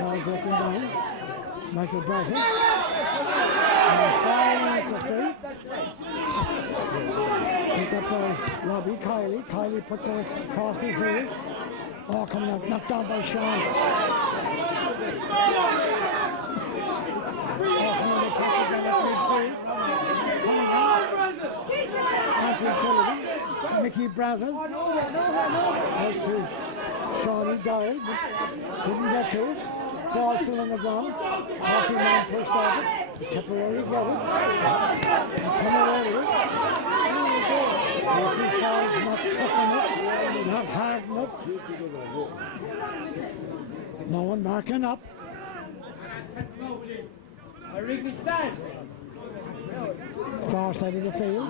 Ball broken down. Michael Brazel. And it's foul, and it's a free. Picked up by Robbie Kiley. Kiley puts it across the field. Oh, coming out, knocked down by Sean. Another package on that midfield. Coming out. Anthony Sullivan. Mickey Brazel. Out to Shawnee Doyle. Didn't get to it. Ball still on the ground. Half man pushed off it. Tipperary got it. Come away with it. Referee fouls not tough enough. Not hard enough. No one marking up. Far side of the field.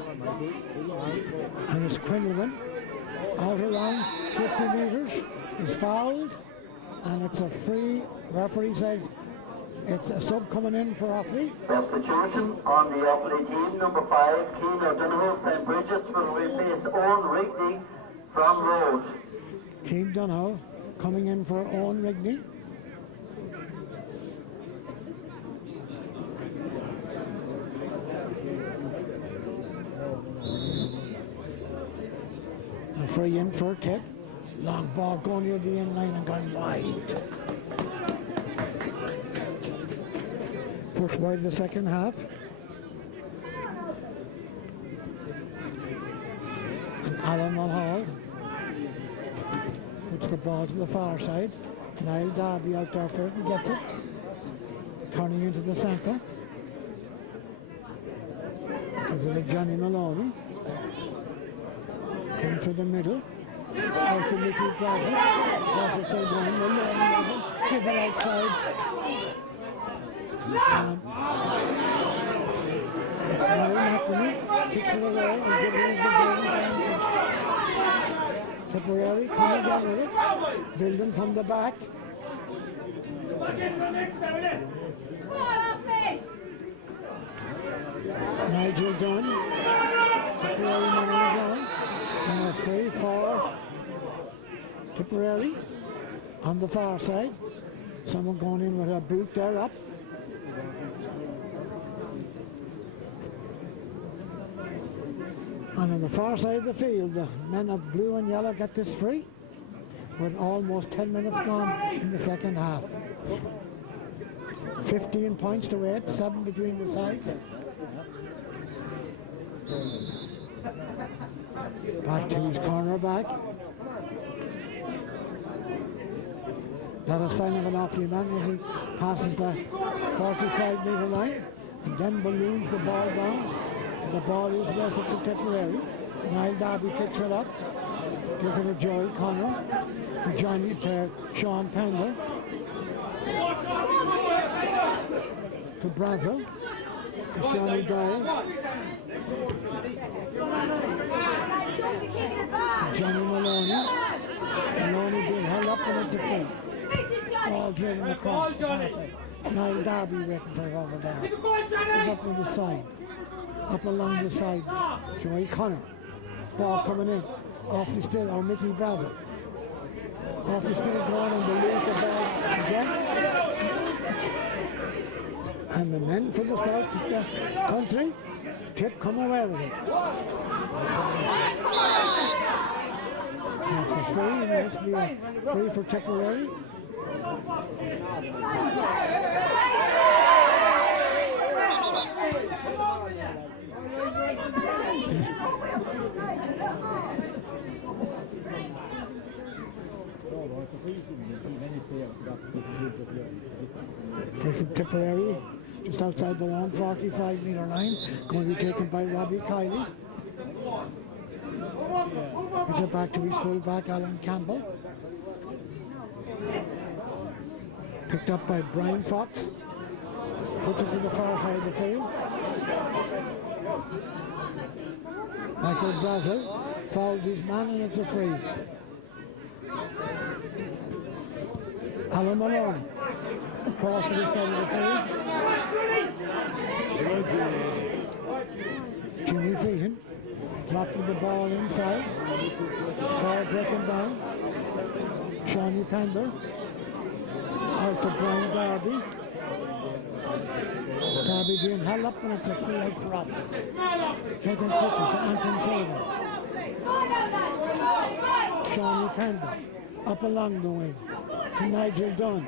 And it's Quinlan out around 50 metres. Is fouled. And it's a free. Referee says it's a sub coming in for Offaly. Substitution on the Offaly team, number 5, Keane O'Donoghue, St. Bridget's will replace Owen Rigney from Road. Keane Donoghue coming in for Owen Rigney. A free in for Tip. Long ball going near the end line and going wide. First wide of the second half. And Alan Mulhall puts the ball to the far side. Niall Darby out there for it and gets it. Turning into the centre. Gives it to Johnny Maloney. Coming to the middle. Out to Mickey Brazel. Brazel side one. Maloney gives it outside. It's now McNamee. Kicks it away and gives it the games. Tipperary coming down with it. Building from the back. Nigel Dunn. Tipperary man on the ground. And a free for Tipperary on the far side. Someone going in with a boot there up. And on the far side of the field, the men of blue and yellow get this free. With almost 10 minutes gone in the second half. 15 points to 8, 7 between the sides. Back to his corner back. Not a sign of an Offaly man as he passes the 45-metre line and then balloons the ball down. The ball is wrestled for Tipperary. Niall Darby picks it up. Gives it to Joey Connor. To Sean Pender. To Brazel. To Shawnee Doyle. To Johnny Maloney. Maloney being held up and it's a free. Ball driven across the far side. Niall Darby waiting for it over there. He's up on the side. Up along the side. Joey Connor. Ball coming in. Offaly still, or Mickey Brazel. Offaly still going and they lose the ball again. And the men from the south of the country, Tip come away with it. And it's a free, and it must be a free for Tipperary. Free from Tipperary, just outside the long 45-metre line, going to be taken by Robbie Kiley. Puts it back to his full-back, Alan Campbell. Picked up by Brian Fox. Puts it to the far side of the field. Michael Brazel fouls his man and it's a free. Alan Malone across to the side of the field. Jimmy Feehan dropping the ball inside. Ball breaking down. Shawnee Pender out to Brian Darby. Darby Only being held up and it's a free out for offense. Taken quickly to Anton Sullivan. Shawnee Panda up along the wing to Nigel Dunn.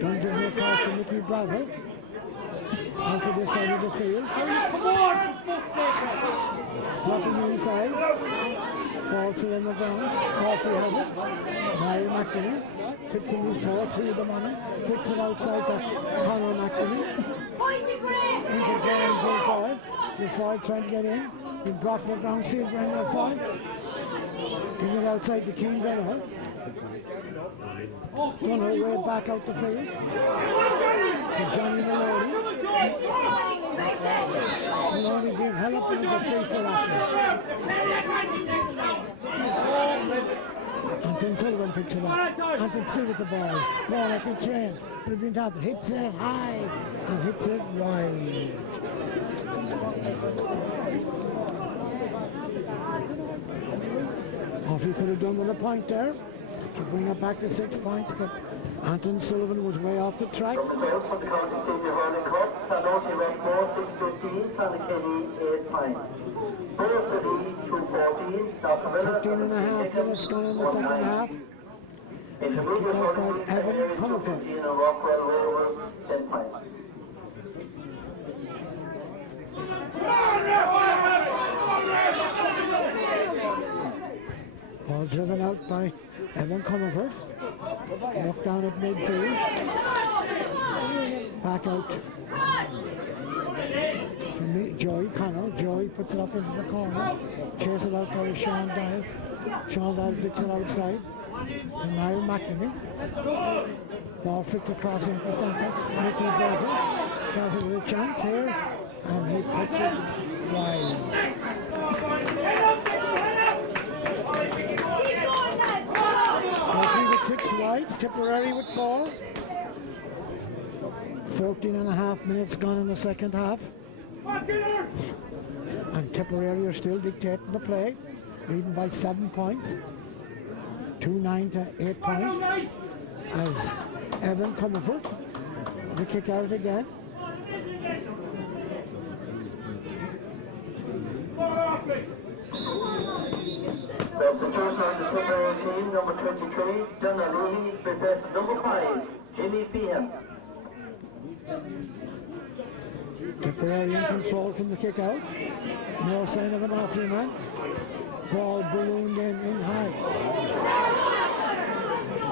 Dunn gives it across to Mickey Brazel. Onto this side of the field. Dropping inside. Ball still in the ground. Off the header. Niall McNamee. Tips him his toe. Two of them on him. Flicks it outside to Conor McNamee. Into Graham Guilfoyle. Guilfoyle trying to get in. He brought to the ground. See Graham Guilfoyle. Gives it outside to King Benno. Runner way back out the field. To Johnny Maloney. Maloney being held up and it's a free for offense. Anton Sullivan picks it up. Anton still with the ball. Ball like a train. But it's been tapped. Hits it high and hits it wide. Off he could have done with a point there to bring it back to 6 points, but Anton Sullivan was way off the track. For the County Senior Hurling Cup, Clonody Westmore 6-15, Clonakilly 8 points. Borough City 2-14, Dalcarilla 13 and a half minutes gone in the second half. Intermediate Kick out by Hurling Evan League Comerford. 2-15 and Rockwell Rovers 10 points. Ball driven out by Evan Comerford. Walk down at midfield. Back out to meet Joey Connor. Joey puts it up into the corner. Chase it out by Sean Dial. Sean Dial flicks it outside to Niall McNamee. Ball flicked across into the centre. Mickey Brazel. Brazel with a chance here. And he puts it wide. Murphy with 6 wides, Tipperary with 4. 14 and a half minutes gone in the second half. And Tipperary are still dictating the play, leading by 7 points. 2-9 to 8 points. As Evan Comerford, the kick out again. Substitution on the Tipperary team, number 23, Donna Looney, replaced number 5, Jimmy Behan. Tipperary in control from the kick out. No sign of an off-line man. Ball ballooned in high.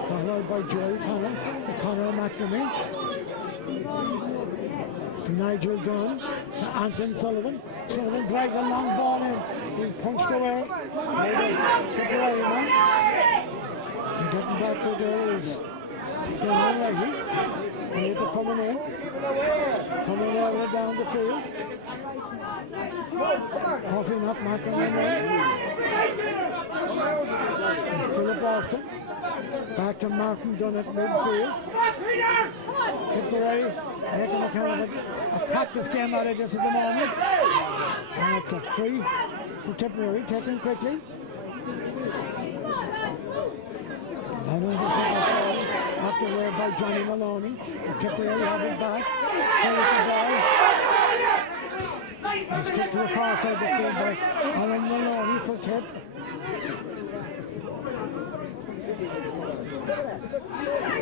Caught by Joey Connor. Conor McNamee. To Nigel Dunn. To Anton Sullivan. Sullivan drives a long ball in. He punched away. Tipperary man. And getting back to there is Dylan Leggy. Later coming in. Coming over down the field. Huffing up McNamee. And Philip Austin. Back to Martin Dunn at midfield. Tipperary making a kind of a practice game out of this at the moment. And it's a free for Tipperary, taken quickly. Down on the second forward, knocked away by Johnny Maloney. Tipperary have it back. The ball. And it's kicked to the far side of the field by Alan Maloney for Tip.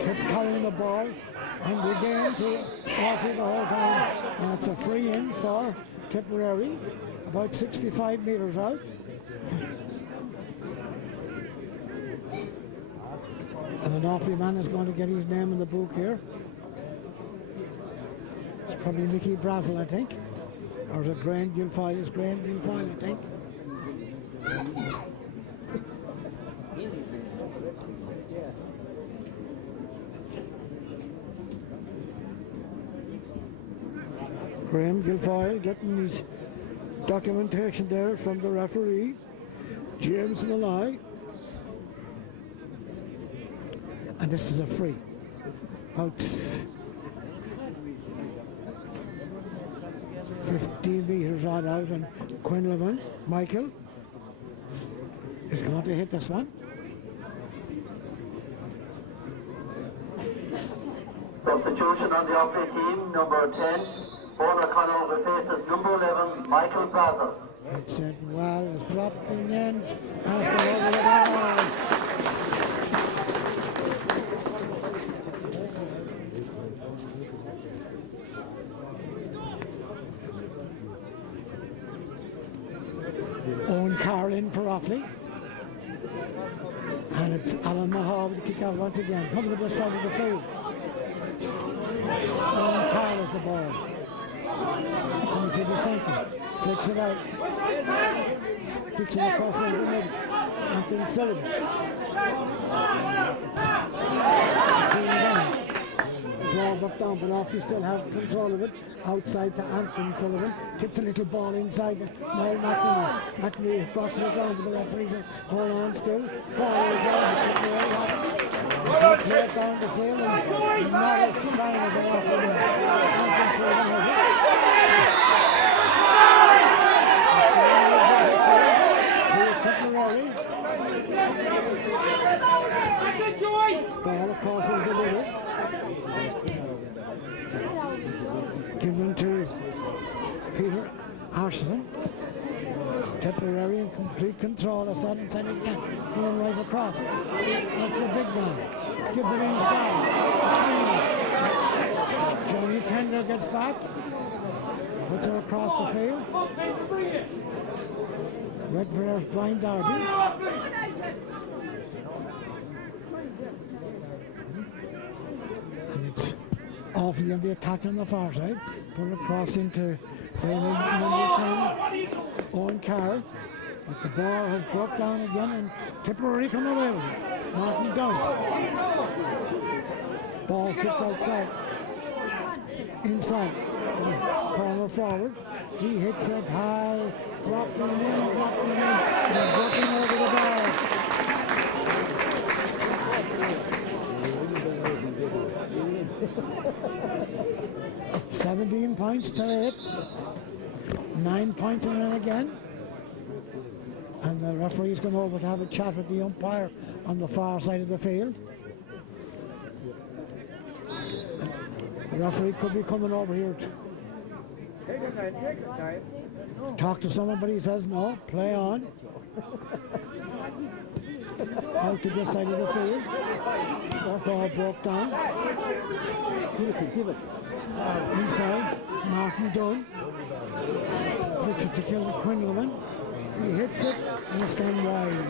Tip carrying the ball and the game to Offie the whole time. And it's a free in for Tipperary, about 65 metres out. And an Offie man is going to get his name in the book here. It's probably Mickey Brazel, I think. Or is it Graham Guilfoyle? It's Graham Guilfoyle, I think. Graham Guilfoyle getting his documentation there from the referee, James Malloy. And this is a free. About 15 metres odd out, and Quinlivan, Michael, is going to hit this one. Substitution on the Offaly team, number 10, Paul O'Connell replaces number 11, Michael Brazel. It's it well, it's dropping in, has to over the bar. Owen Carroll in for Offaly. And it's Alan Mahal with the kick out once again. Coming to the side of the field. Owen Carroll is the ball. Coming to the centre. Flicks it out. Flicks it across the middle. Anthony Sullivan. Ball up down, but Offaly still have control of it. Outside to Anthony Sullivan. Tipped a little ball inside, but Niall McNamee. McNamee brought to the ground, but the referee says, hold on still. Ball is down. Play down the field, and not a sign of an Offaly there. Anthony Sullivan has it. Ball across into the middle. Given to Peter Arson. Tipperary in complete control. That's that inside again. Going right across. That's the big man. Gives it inside. Johnny Pender gets back. Puts her across the field. Red Bears Brian Darby. And it's Offaly on the attack on the far side. Put it across into number 10, Owen Carroll. But the ball has broke down again and Tipperary come away with it. Martin down. Ball flipped outside. Inside. Corner forward. He hits it high. Dropping in. And dropping over the bar. 17 points to 8. 9 points in it again. And the referee's gone over to have a chat with the umpire on the far side of the field. The referee could be coming over here to talk to someone, but he says no, play on. Out to this side of the field. Ball broke down. Inside, Martin Dunn. Flicks it to kill the Quinlan. He hits it and it's gone wide.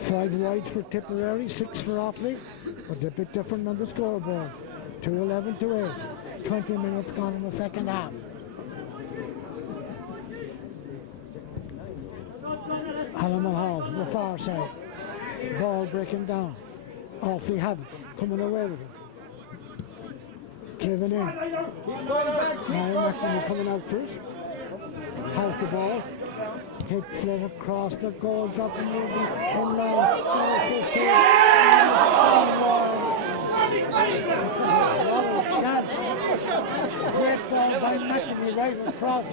5 wides for Tipperary, 6 for Offaly, but it's a bit different on the scoreboard. 2-11 to 8. 20 minutes gone in the second half. Alan Mulhall to the far side. Ball breaking down. Offaly have it. Coming away with it. Driven in. Niall McNamee coming out first. Has the ball. Hits it across the goal. Dropping in line. What a chance. Great ball by McNamee right across.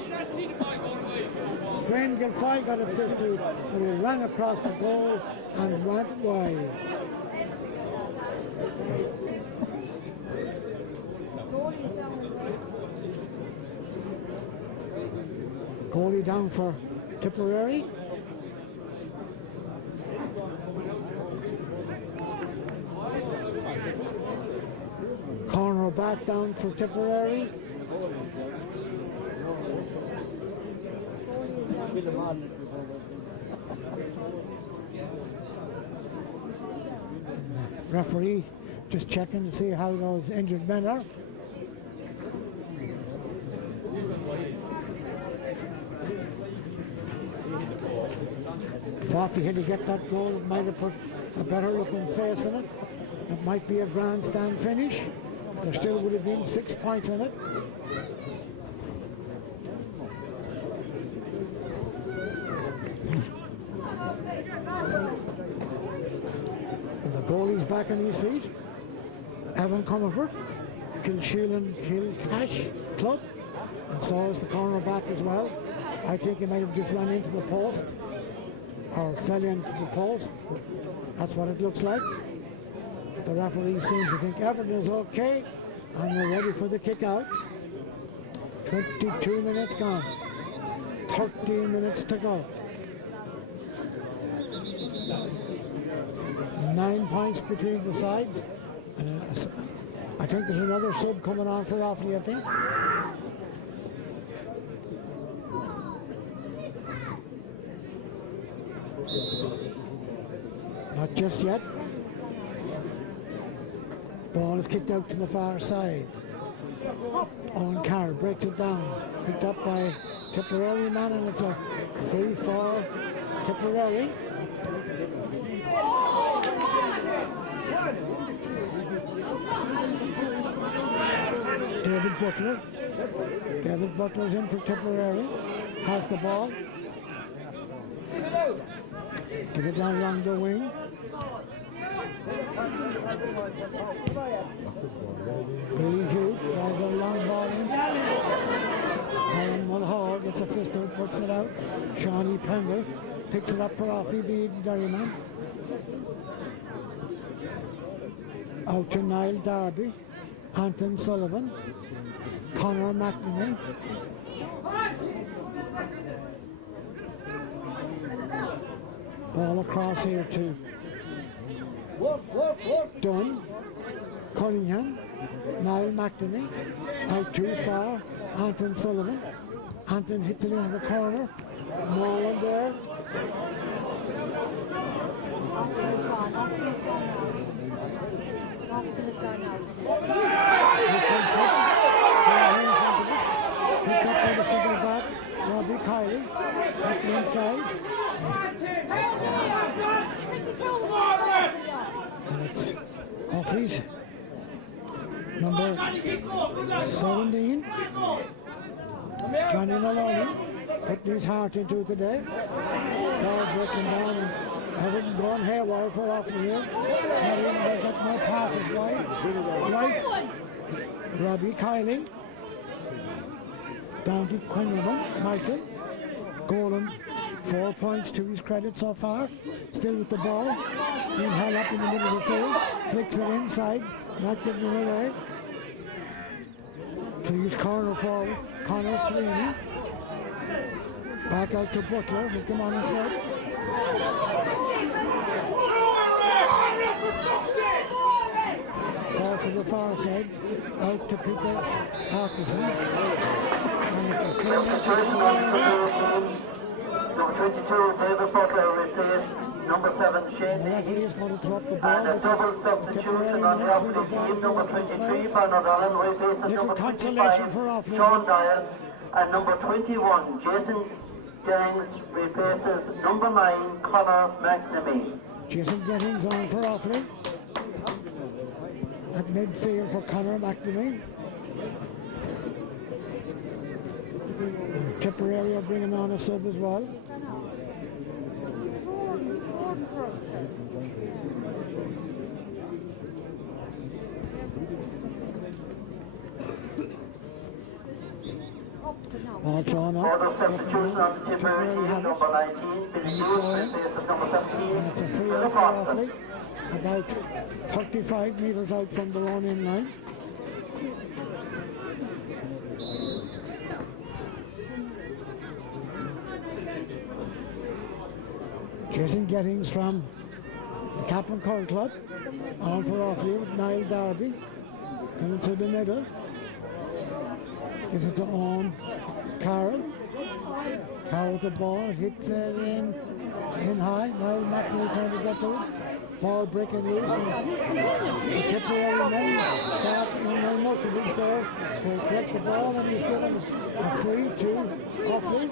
Graham Gilfoyle got a fisty, and he ran across the goal and went wide. Goalie down for Tipperary. Corner back down for Tipperary. Referee just checking to see how those injured men are. If Offaly had to get that goal, it might have put a better looking face in it. It might be a grandstand finish. There still would have been 6 points in it. And the goalie's back on his feet. Evan Comerford, Kilsheelan Kilcash club, and so is the cornerback as well. I think he might have just run into the post or fell into the post. That's what it looks like. The referee seems to think everything is okay, and we're ready for the kick out. 22 minutes gone. 13 minutes to go. 9 points between the sides. I think there's another sub coming on for Offaly, I think. Not just yet. Ball is kicked out to the far side. Owen Carr breaks it down. Picked up by Tipperary man, and it's a free for Tipperary. David Butler. David Butler's in for Tipperary. Has the ball. Give it down along the wing. Billy Hugh drives a long ball in. Alan Mulhall gets a fist out, puts it out. Shawnee Pender picks it up for Offaly, the Derryman. Out to Niall Darby. Anton Sullivan. Conor McNamee. Ball across here to Dunn. Cunningham. Niall McNamee. Out too far. Anton Sullivan. Anton hits it into the corner. No one there. Picked up by the second back. Robbie Kiley. Up the inside. And it's Offaly's number 17. Johnny Maloney putting his heart into it today. Ball breaking down and everything going haywire for Offaly here. They got more passes wide. Right. Robbie Kiley. Down to Quinlan, Michael. Golden, 4 points to his credit so far. Still with the ball. Being held up in the middle of the field. Flicks it inside. Not getting it away. To his corner forward. Connor Sweeney. Back out to Butler. He'll come on inside. Ball to the far side. Out to Peter Parkinson. And it's a free. Number 22, David Butler replaced number 7, Shane. The referee is going to drop the ball. And a double substitution on the Offaly team. Number 23, Bernard Allen replaces number 25, Sean Dyer. And number 21, Jason Jennings replaces number 9, Conor McNamee. Jason Jennings on for Offaly. At midfield for Conor McNamee. Tipperary are bringing on a sub as well. Ball thrown up. Further substitution on the Tipperary team, number 19, Billy Hughes replaces number 17. And it's a free out for Offaly. About 35 metres out from their own in line. Jason Gettings from the Captain Curl Club on for Offaly with Niall Darby coming through the middle. Gives it to Owen Carroll. Carroll with the ball, hits it in high. Now McNamee trying to get to it. Ball breaking loose. And the Tipperary men back in their multiples there. Will collect the ball and he's given a free to Offaly.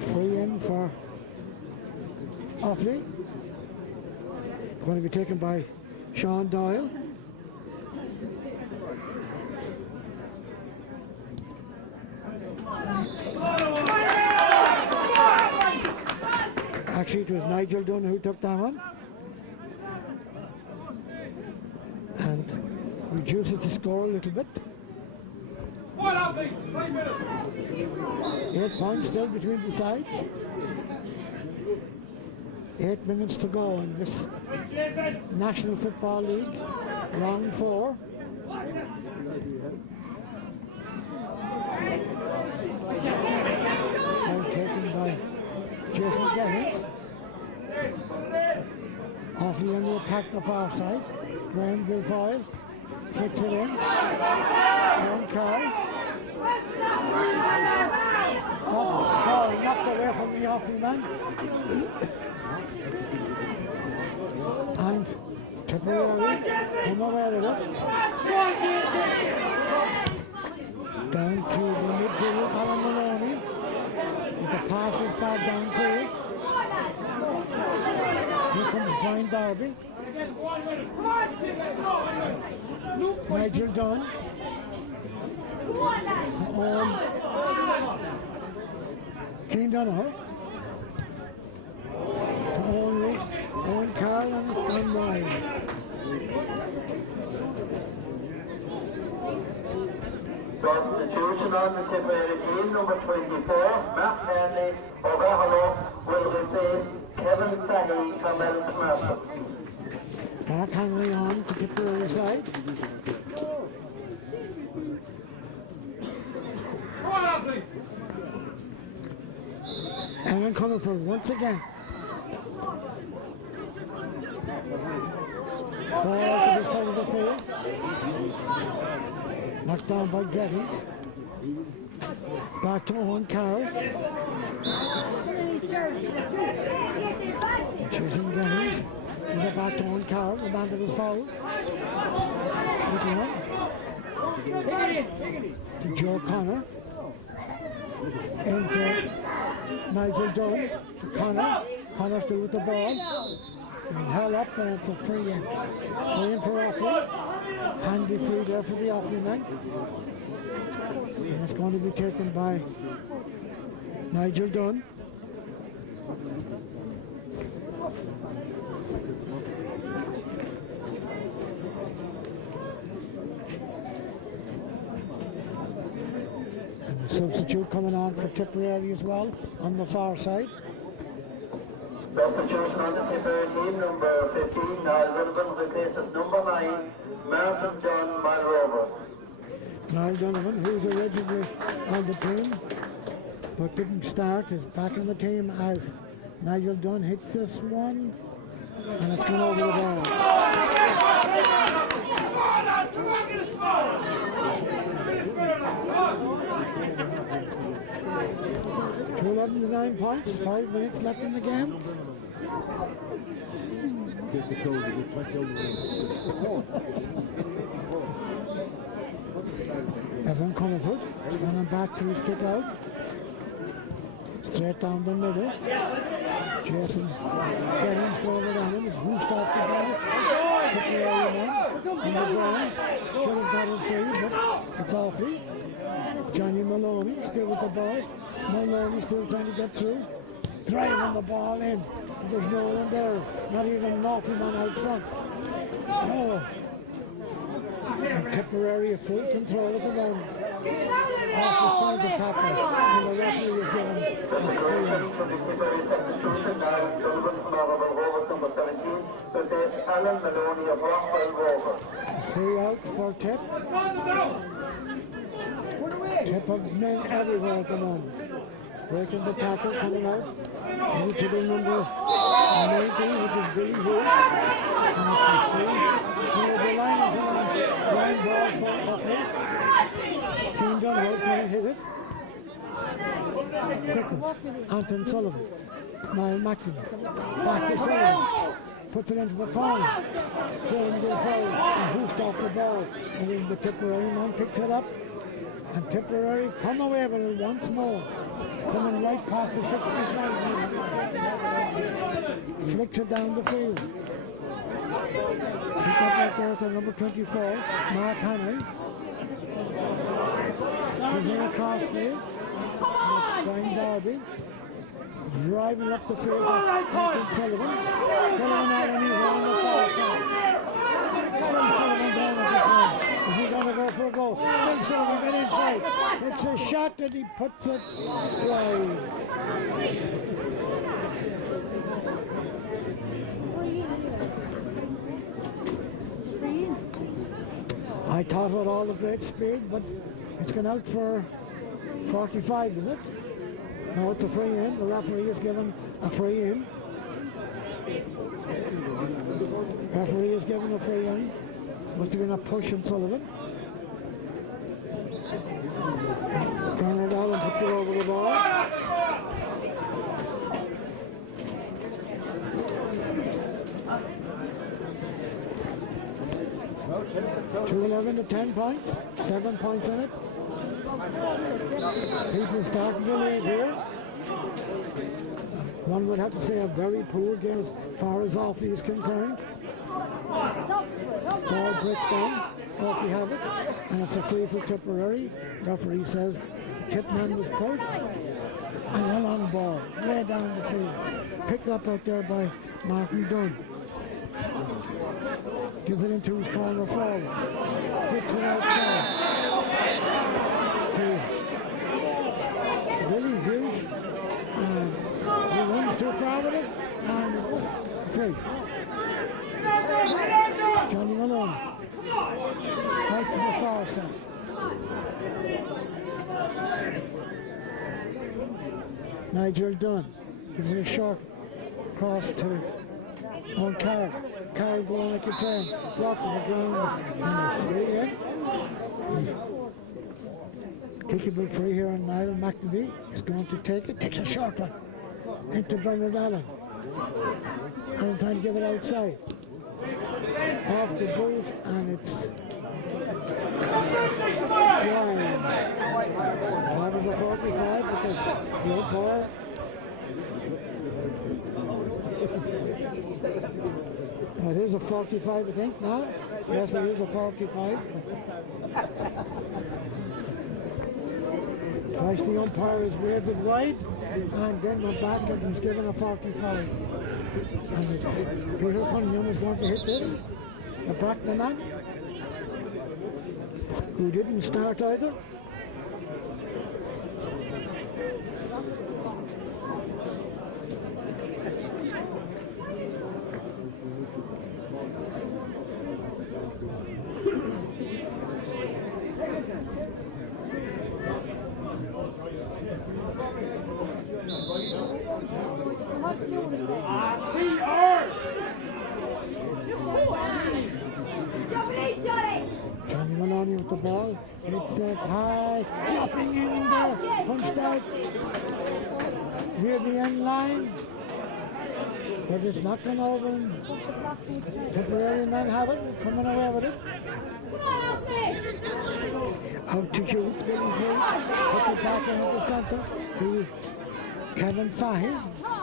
Free in for Offaly. Going to be taken by Sean Doyle. Actually, it was Nigel Dunn who took that one. And reduces the score a little bit. 8 points still between the sides. 8 minutes to go in this National Football League, round 4. Ball taken by Jason Gellings. Awfully on the attack the far side. Graham Guilfoyle flicks it in. One Carl. Ball knocked away from the Offaly man. And Tipperary come away with it. Down to the midfield, Alan Maloney. The pass was bad downfield. Here comes Brian Darby. Nigel Dunn. Keane Donoghue. Only Owen Carl and it's gone wide. Substitution on the Tipperary team, number 24, Matt Hanley O'Gahalo will replace Kevin Fahey from El Commercial. Mark Hanley on to Tipperary side. Aaron Comerford once again. Ball out to the side of the field. Knocked down by Gettings. Back to Owen Carroll. Chasing Gettings. He's it back to Owen Carroll, the man that was fouled. Looking up. To Joe Connor. Into Nigel Dunn. To Connor. Connor still with the ball. And held up, and it's a free in. Free in for Offaly. Handy free there for the Offaly man. And it's going to be taken by Nigel Dunn. And the substitute coming on for Tipperary as well on the far side. Substitution on the Tipperary team, number 15, Niall Donovan replaces number 9, Martin Dunn by Rovers. Niall Donovan, who's originally on the team but didn't start, is back in the team as Nigel Dunn hits this one, and it's gone over the bar. 2-11 to 9 points, 5 minutes left in the game. Evan Comerford is running back for his kick out. Straight down the middle. Jason Gettings going on him. He's hooshed off the ball. Tipperary man on the ground. Should have got it free, but it's Offaly. Johnny Maloney still with the ball. Maloney still trying to get through. Driving the ball in. There's no one there. Not even an Offaly man out front. Oh. And Tipperary have full control of the run. Offaly trying to tackle, and the referee is given a free out. Substitution, Niall Donovan from Honourable Rovers, number 17, replaces Alan Maloney of Rockwell Rovers. Free out for Tip. Tip of men everywhere at the moment. Breaking the tackle, coming out. New to the number 19, which is Billy Wood. And it's a free. The line is on. Line ball for Offaly. Keane Donoghue is going to hit it. Quickly. Anton Sullivan. Niall McNamee. Back to Sullivan. Puts it into the corner. Graham Guilfoyle and hooshed off the ball. And then the Tipperary man picks it up. And Tipperary come away with it once more. Coming right past the 65 man. Flicks it down the field. Pick up right there to number 24, Mark Hanley. Gives it across field. And it's Brian Darby. Driving up the field to Anton Sullivan. Sullivan out and he's on the far side. Still Sullivan down at the field. Is he going to go for a goal? Thinks so, we get inside. It's a shot and he puts it wide. I thought with all the great speed, but it's gone out for 45, is it? No, it's a free in. The referee is given a free in. Referee is given a free in. Must have been a push on Sullivan. Bernard Allen puts it over the ball. Two 11 to 10 points, 7 points in it. People starting to leave here. One would have to say a very poor game as far as Offaly is concerned. Ball breaks down, Offaly have it, and it's a free for Tipperary. Referee says the tip man was pulled. And a long ball, way down the field. Picked up out there by Martin Dunn. Gives it into his corner forward. Flicks it outside. To Billy Hughes. He runs too far with it, and it's free. Johnny Malone. Right to the far side. Nigel Dunn gives it a short cross to on Carroll. Carroll going like it's in. Blocked to the ground and a free in. Kickable free here on Niall McNamee. He's going to take it. Takes a short one. Into Bernard Allen. Allen trying to give it outside. Off the boot and it's wide. That was a 45 but the umpire. It is a 45 I think now. Yes, it is a 45. Twice the umpire is waved wide and then went back and was given a 45. And it's Peter Cunningham is going to hit this. The Bracknell man, who didn't start either. Johnny Maloney with the ball. It's it high, dropping in there, punched out near the end line. But it's not gone over and Tipperary men have it, coming away with it. Out to Hughes, getting through, puts it back into the centre to Kevin Fahy.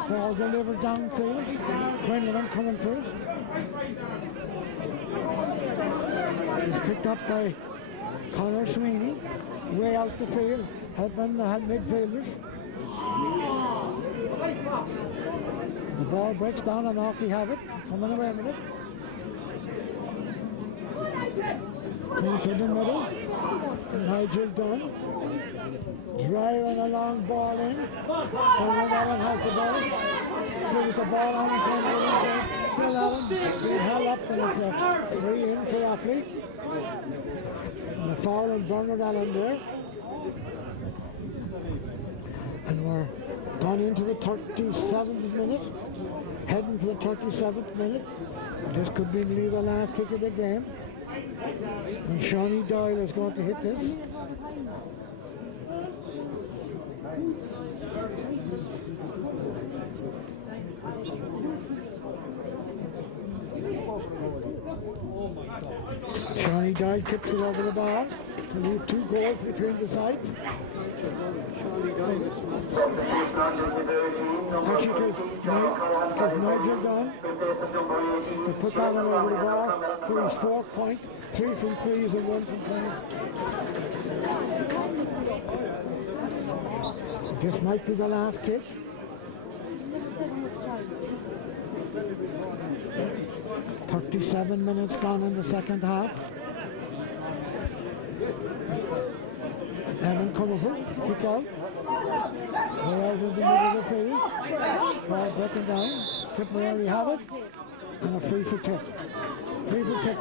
Ball delivered downfield. Quinlan coming first. He's picked up by Conor Sweeney, way out the field, helping the midfielders. The ball breaks down and off we have it, coming away with it. Into the middle, Nigel Dunn, driving a long ball in. Bernard Allen has the ball, through with the ball on and turn it inside. Phil Allen being held up and it's a free in for Offaly. And the foul on Bernard Allen there. And we're gone into the 37th minute, heading for the 37th minute. This could be the last kick of the game. And Shawnee Doyle is going to hit this. Shawnee Doyle kicks it over the bar to leave 2 goals between the sides. Actually, it was Nigel Dunn to put that one over the bar for his 4th point. 3 from threes and 1 from play. This might be the last kick. .37 minutes gone in the second half. kick out. They're out in the middle of the field. Ball broken down. Tipperary have it. And a free for Tip. Free for Tip.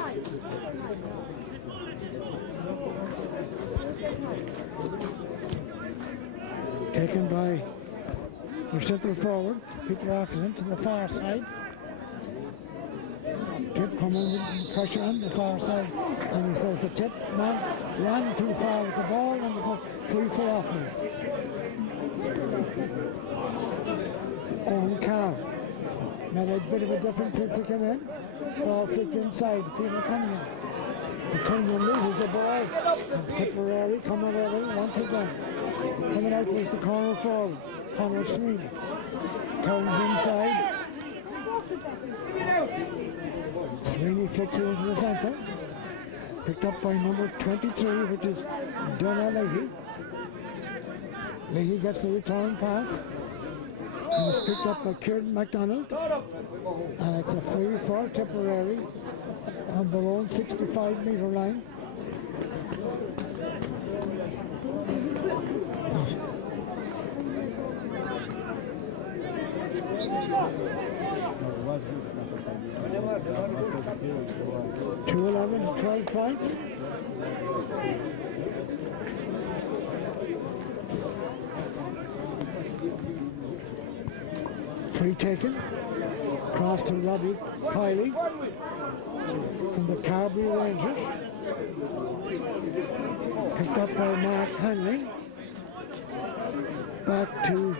Taken by their centre forward, Peter Atkinson, to the far side. Tip coming with pressure on the far side, and he says the Tip man ran too far with the ball and was a free for offload. Owen Carr made a bit of a difference since he came in. Ball flicked inside, Peter Cunningham. But Cunningham loses the ball, and Tipperary coming out once again. Coming out was the corner forward, Connor Sweeney. Turns inside. Sweeney flicks it into the centre. Picked up by number 23, which is Donna Leahy. Leahy gets the return pass. And it's picked up by Kieran MacDonald. And it's a free for Tipperary on their own 65-metre line. Two 11 to 12 points. Free taken. Cross to Robbie Kiley from the Carberry Rangers. Picked up by Mark Henley. Back to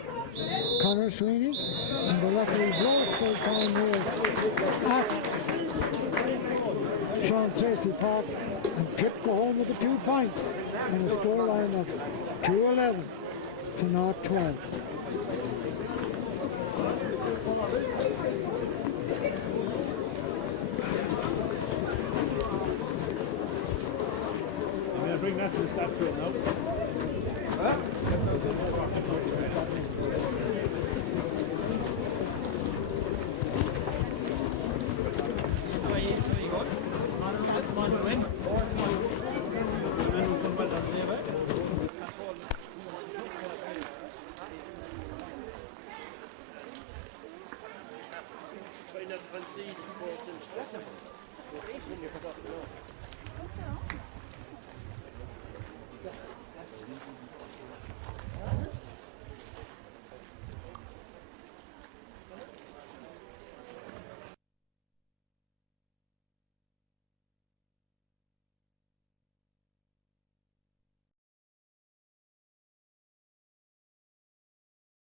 Connor Sweeney. And the referee blows full time here at Sean Stacey Park. And Tip go home with the 2 points in a scoreline of 2-11 to 0-12. I'm going to bring that to the stats field now.